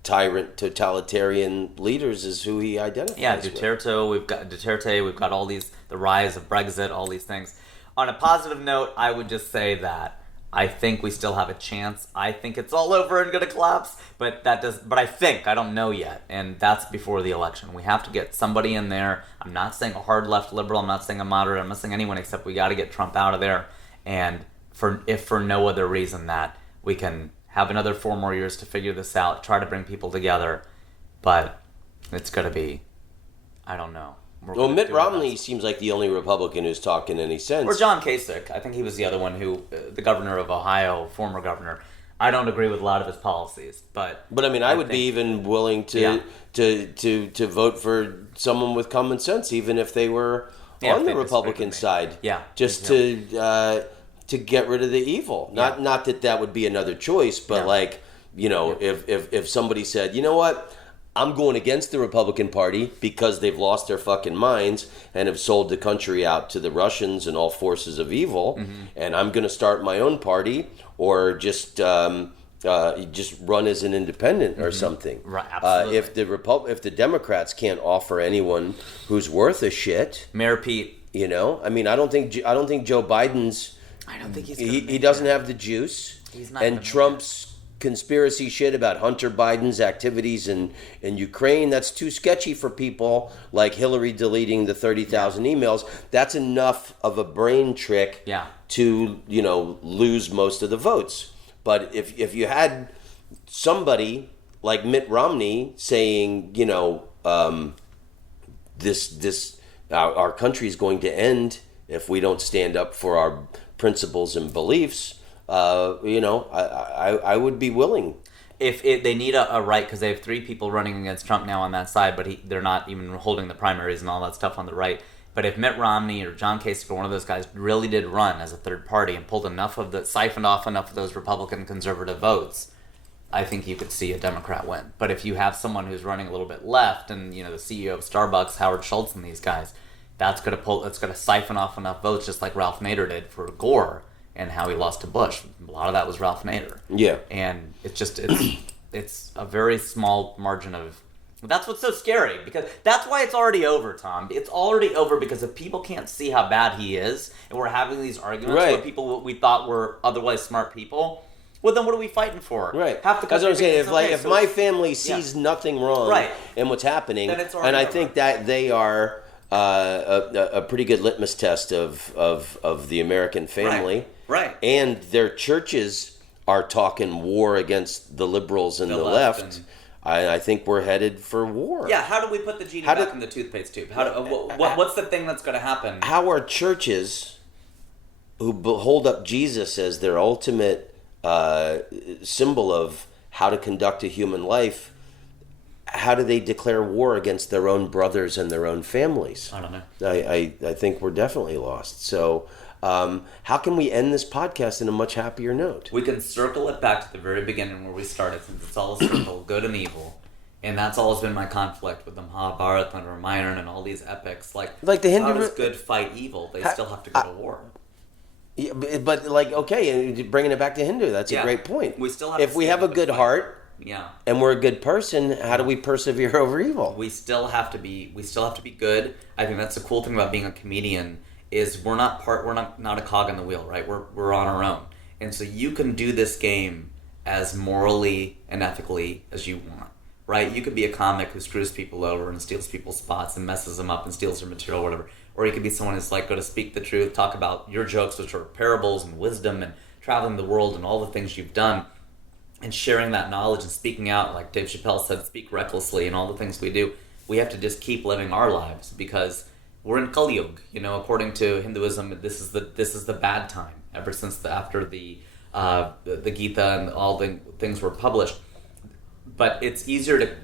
tyrant, totalitarian leaders is who he identifies. Yeah, Duterte. We've got all these, the rise of Brexit, all these things. On a positive note, I would just say that I think we still have a chance. I think it's all over and going to collapse, but I don't know yet, and that's before the election. We have to get somebody in there. I'm not saying a hard left liberal. I'm not saying a moderate. I'm not saying anyone, except we got to get Trump out of there, and if for no other reason that we can have another 4 more years to figure this out, try to bring people together, but it's going to be, I don't know. Well, Mitt Romney seems like the only Republican who's talking any sense. Or John Kasich. I think he was the other one who, the governor of Ohio, former governor. I don't agree with a lot of his policies, but I would be even willing to vote for someone with common sense, even if they were on the Republican side. Yeah, just to get rid of the evil. Not that would be another choice, but if somebody said, you know what, I'm going against the Republican Party because they've lost their fucking minds and have sold the country out to the Russians and all forces of evil, and I'm going to start my own party or just run as an independent or something. Right, absolutely. If the Democrats can't offer anyone who's worth a shit, Mayor Pete, I don't think Joe Biden's. I don't think he doesn't have the juice. He's not. And Trump's conspiracy shit about Hunter Biden's activities in Ukraine, that's too sketchy for people like Hillary deleting the 30,000 emails. That's enough of a brain trick to lose most of the votes. But if you had somebody like Mitt Romney saying our country is going to end if we don't stand up for our principles and beliefs, I would be willing. If they need a right, because they have 3 people running against Trump now on that side, but they're not even holding the primaries and all that stuff on the right. But if Mitt Romney or John Kasich or one of those guys really did run as a third party and siphoned off enough of those Republican conservative votes, I think you could see a Democrat win. But if you have someone who's running a little bit left, and the CEO of Starbucks, Howard Schultz, and these guys, that's gonna siphon off enough votes, just like Ralph Nader did for Gore and how he lost to Bush. A lot of that was Ralph Nader. Yeah, and it's a very small margin of. That's what's so scary, because that's why it's already over, Tom. It's already over because if people can't see how bad he is, and we're having these arguments with people we thought were otherwise smart people, well, then what are we fighting for? Right. Half the That's what I'm saying. If so my family sees nothing wrong in what's happening, then it's already and I over. think that they are a pretty good litmus test of the American family, right? And their churches are talking war against the liberals and the left. I think we're headed for war. Yeah, how do we put the genie back in the toothpaste tube? What's the thing that's going to happen? How are churches who hold up Jesus as their ultimate symbol of how to conduct a human life, how do they declare war against their own brothers and their own families? I don't know. I think we're definitely lost. So how can we end this podcast in a much happier note? We can circle it back to the very beginning where we started, since it's all a circle, good and evil. And that's always been my conflict with the Mahabharata and Ramayana and all these epics. Like the Hindu... How does good fight evil? They still have to go to war. Yeah, but okay, bringing it back to Hindu, that's a great point. We still have if we have a good heart, and we're a good person, how do we persevere over evil? We still have to be good. I think that's the cool thing about being a comedian, is we're not a cog in the wheel, right? We're on our own. And so you can do this game as morally and ethically as you want, right? You could be a comic who screws people over and steals people's spots and messes them up and steals their material, whatever. Or you could be someone who's like, go to speak the truth, talk about your jokes, which are parables and wisdom and traveling the world and all the things you've done, and sharing that knowledge and speaking out, like Dave Chappelle said, speak recklessly, and all the things we do. We have to just keep living our lives, because we're in Kali Yuga. According to Hinduism, this is the bad time. Ever since after the Gita and all the things were published, but it's easier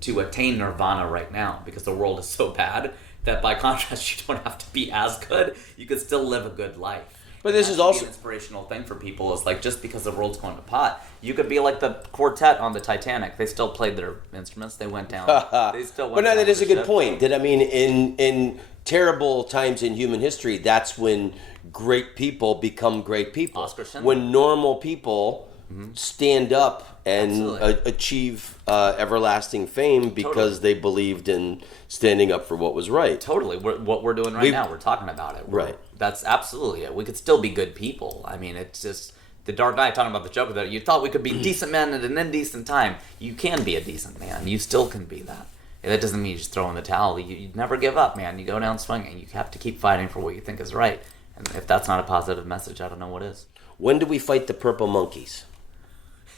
to attain nirvana right now because the world is so bad that by contrast, you don't have to be as good. You can still live a good life. But this is also an inspirational thing for people. Is like, just because the world's going to pot, you could be like the quartet on the Titanic. They still played their instruments. They went down. They still went. But no, down that is a good ship. point. That, I mean, in terrible times in human history, that's when great people become great people. Oscar Schindler. When normal people stand up and achieve everlasting fame because they believed in standing up for what was right. Totally. What we're doing right now, we're talking about it. Right. That's absolutely it. We could still be good people. I mean, it's just the Dark Knight talking about the Joker that you thought we could be decent men at an indecent time. You can be a decent man. You still can be that. And that doesn't mean you just throw in the towel. You never give up, man. You go down swinging. You have to keep fighting for what you think is right. And if that's not a positive message, I don't know what is. When do we fight the purple monkeys?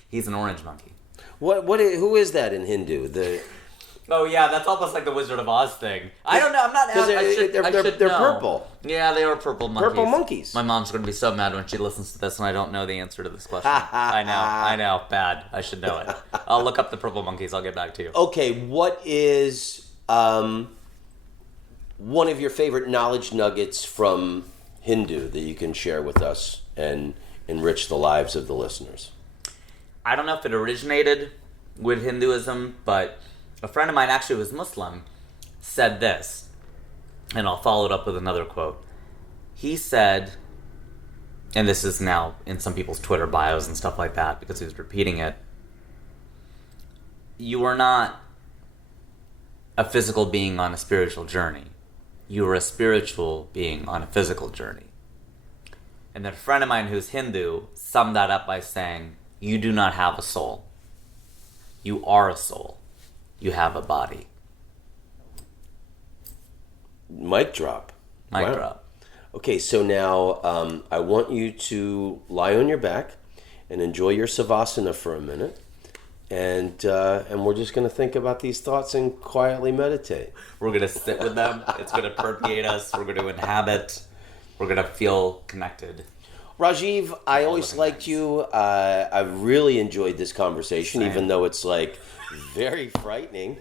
He's an orange monkey. Who is that in Hindu? Oh yeah, that's almost like the Wizard of Oz thing. I don't know. I'm not. They're know. purple. Yeah, they are purple monkeys. Purple monkeys. My mom's going to be so mad when she listens to this, and I don't know the answer to this question. I know. Bad. I should know it. I'll look up the purple monkeys. I'll get back to you. Okay, what is one of your favorite knowledge nuggets from Hindu that you can share with us and enrich the lives of the listeners? I don't know if it originated with Hinduism, but a friend of mine, actually who was Muslim, said this, and I'll follow it up with another quote. He said, and this is now in some people's Twitter bios and stuff like that because he was repeating it, you are not a physical being on a spiritual journey. You are a spiritual being on a physical journey. And then a friend of mine who's Hindu summed that up by saying, you do not have a soul. You are a soul. You have a body. Mic drop. Mic drop. Okay, so now I want you to lie on your back and enjoy your savasana for a minute. And we're just going to think about these thoughts and quietly meditate. We're going to sit with them. It's going to permeate us. We're going to inhabit. We're going to feel connected. Rajiv, I always living liked nice. you. I really enjoyed this conversation, Same. even though it's like very frightening.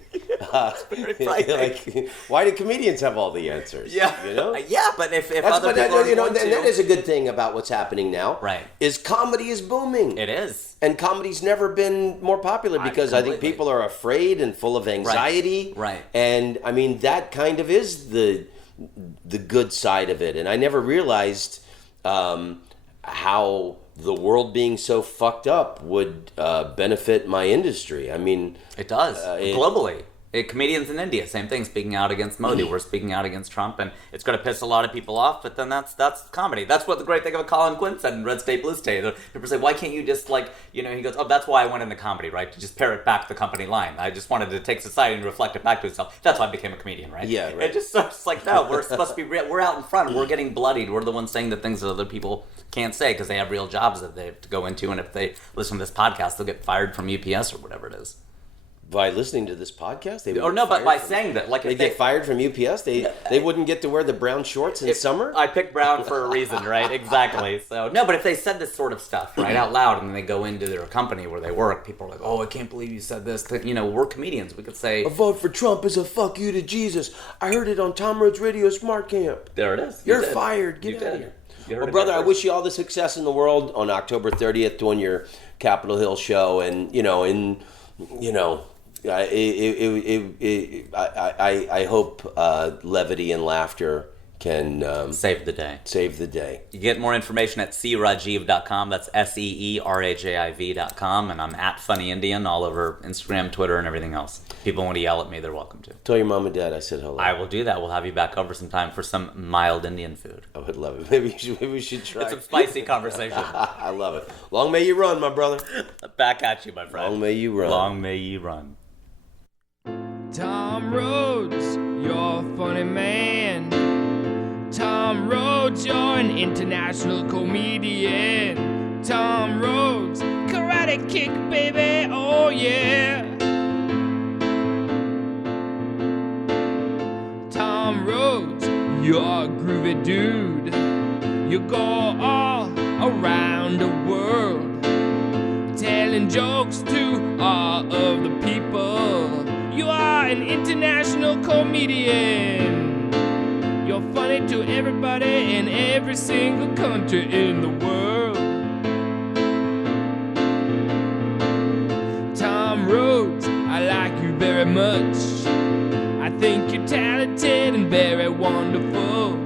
very frightening. Like, why do comedians have all the answers? Yeah. You know? Yeah, but if That's, other but people that, are you know, going and to... that is a good thing about what's happening now. Right. Is comedy is booming. It is. And comedy's never been more popular because I think completely. people are afraid and full of anxiety. Right. And I mean, that kind of is the good side of it. And I never realized how the world being so fucked up would benefit my industry. I mean, It does. Globally. Comedians in India, same thing, speaking out against Modi. We're speaking out against Trump, and it's going to piss a lot of people off, but then that's comedy. That's what the great thing about Colin Quinn said in Red State, Blue State. People say, why can't you just, like, you know, he goes, oh, that's why I went into comedy, right? To just parrot back the company line. I just wanted to take society and reflect it back to itself. That's why I became a comedian, right? Yeah, right. It just it's like, no, we're supposed to be, we're out in front, we're getting bloodied. We're the ones saying the things that other people can't say because they have real jobs that they have to go into, and if they listen to this podcast, they'll get fired from UPS or whatever it is. by listening to this podcast, they would Or get no, but fired by from- saying that, like they if get fired from UPS. They wouldn't get to wear the brown shorts in summer. I picked brown for a reason, right? Exactly. So no, but if they said this sort of stuff right out loud, and then they go into their company where they work, people are like, "Oh, I can't believe you said this." You know, we're comedians. We could say, A vote for Trump is a fuck you to Jesus. I heard it on Tom Rhodes Radio Smart Camp. "There it is. You're You did. fired. You Get out of did. here. You heard Well, it brother, there I first. wish you all the success in the world on October 30th doing your Capitol Hill show, and I hope levity and laughter can Save the day. save the day. You get more information at crajiv.com. That's SEERAJIV.com. And I'm at Funny Indian all over Instagram, Twitter, and everything else. People want to yell at me, they're welcome to. Tell your mom and dad I said hello. I will do that. We'll have you back over sometime for some mild Indian food. I would love it. Maybe we should try. It's some spicy conversation. I love it. Long may you run, my brother. Back at you, my friend. Long may you run. Long may you run. Tom Rhodes, you're a funny man. Tom Rhodes, you're an international comedian. Tom Rhodes, karate kick, baby, oh yeah. Tom Rhodes, you're a groovy dude. You go all around the world, telling jokes to all of the people. You are an international comedian. You're funny to everybody in every single country in the world. Tom Rhodes, I like you very much. I think you're talented and very wonderful.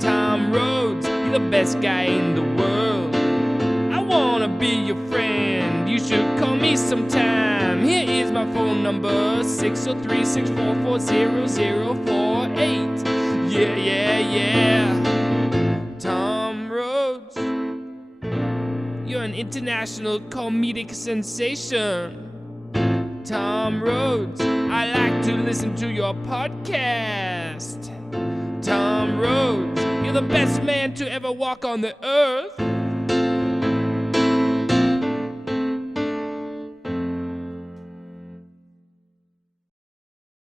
Tom Rhodes, you're the best guy in the world. I wanna be your friend, you should call me sometime. Here is my phone number, 603-644-0048. Yeah, yeah, yeah. Tom Rhodes, you're an international comedic sensation. Tom Rhodes, I like to listen to your podcast. Tom Rhodes, you're the best man to ever walk on the earth.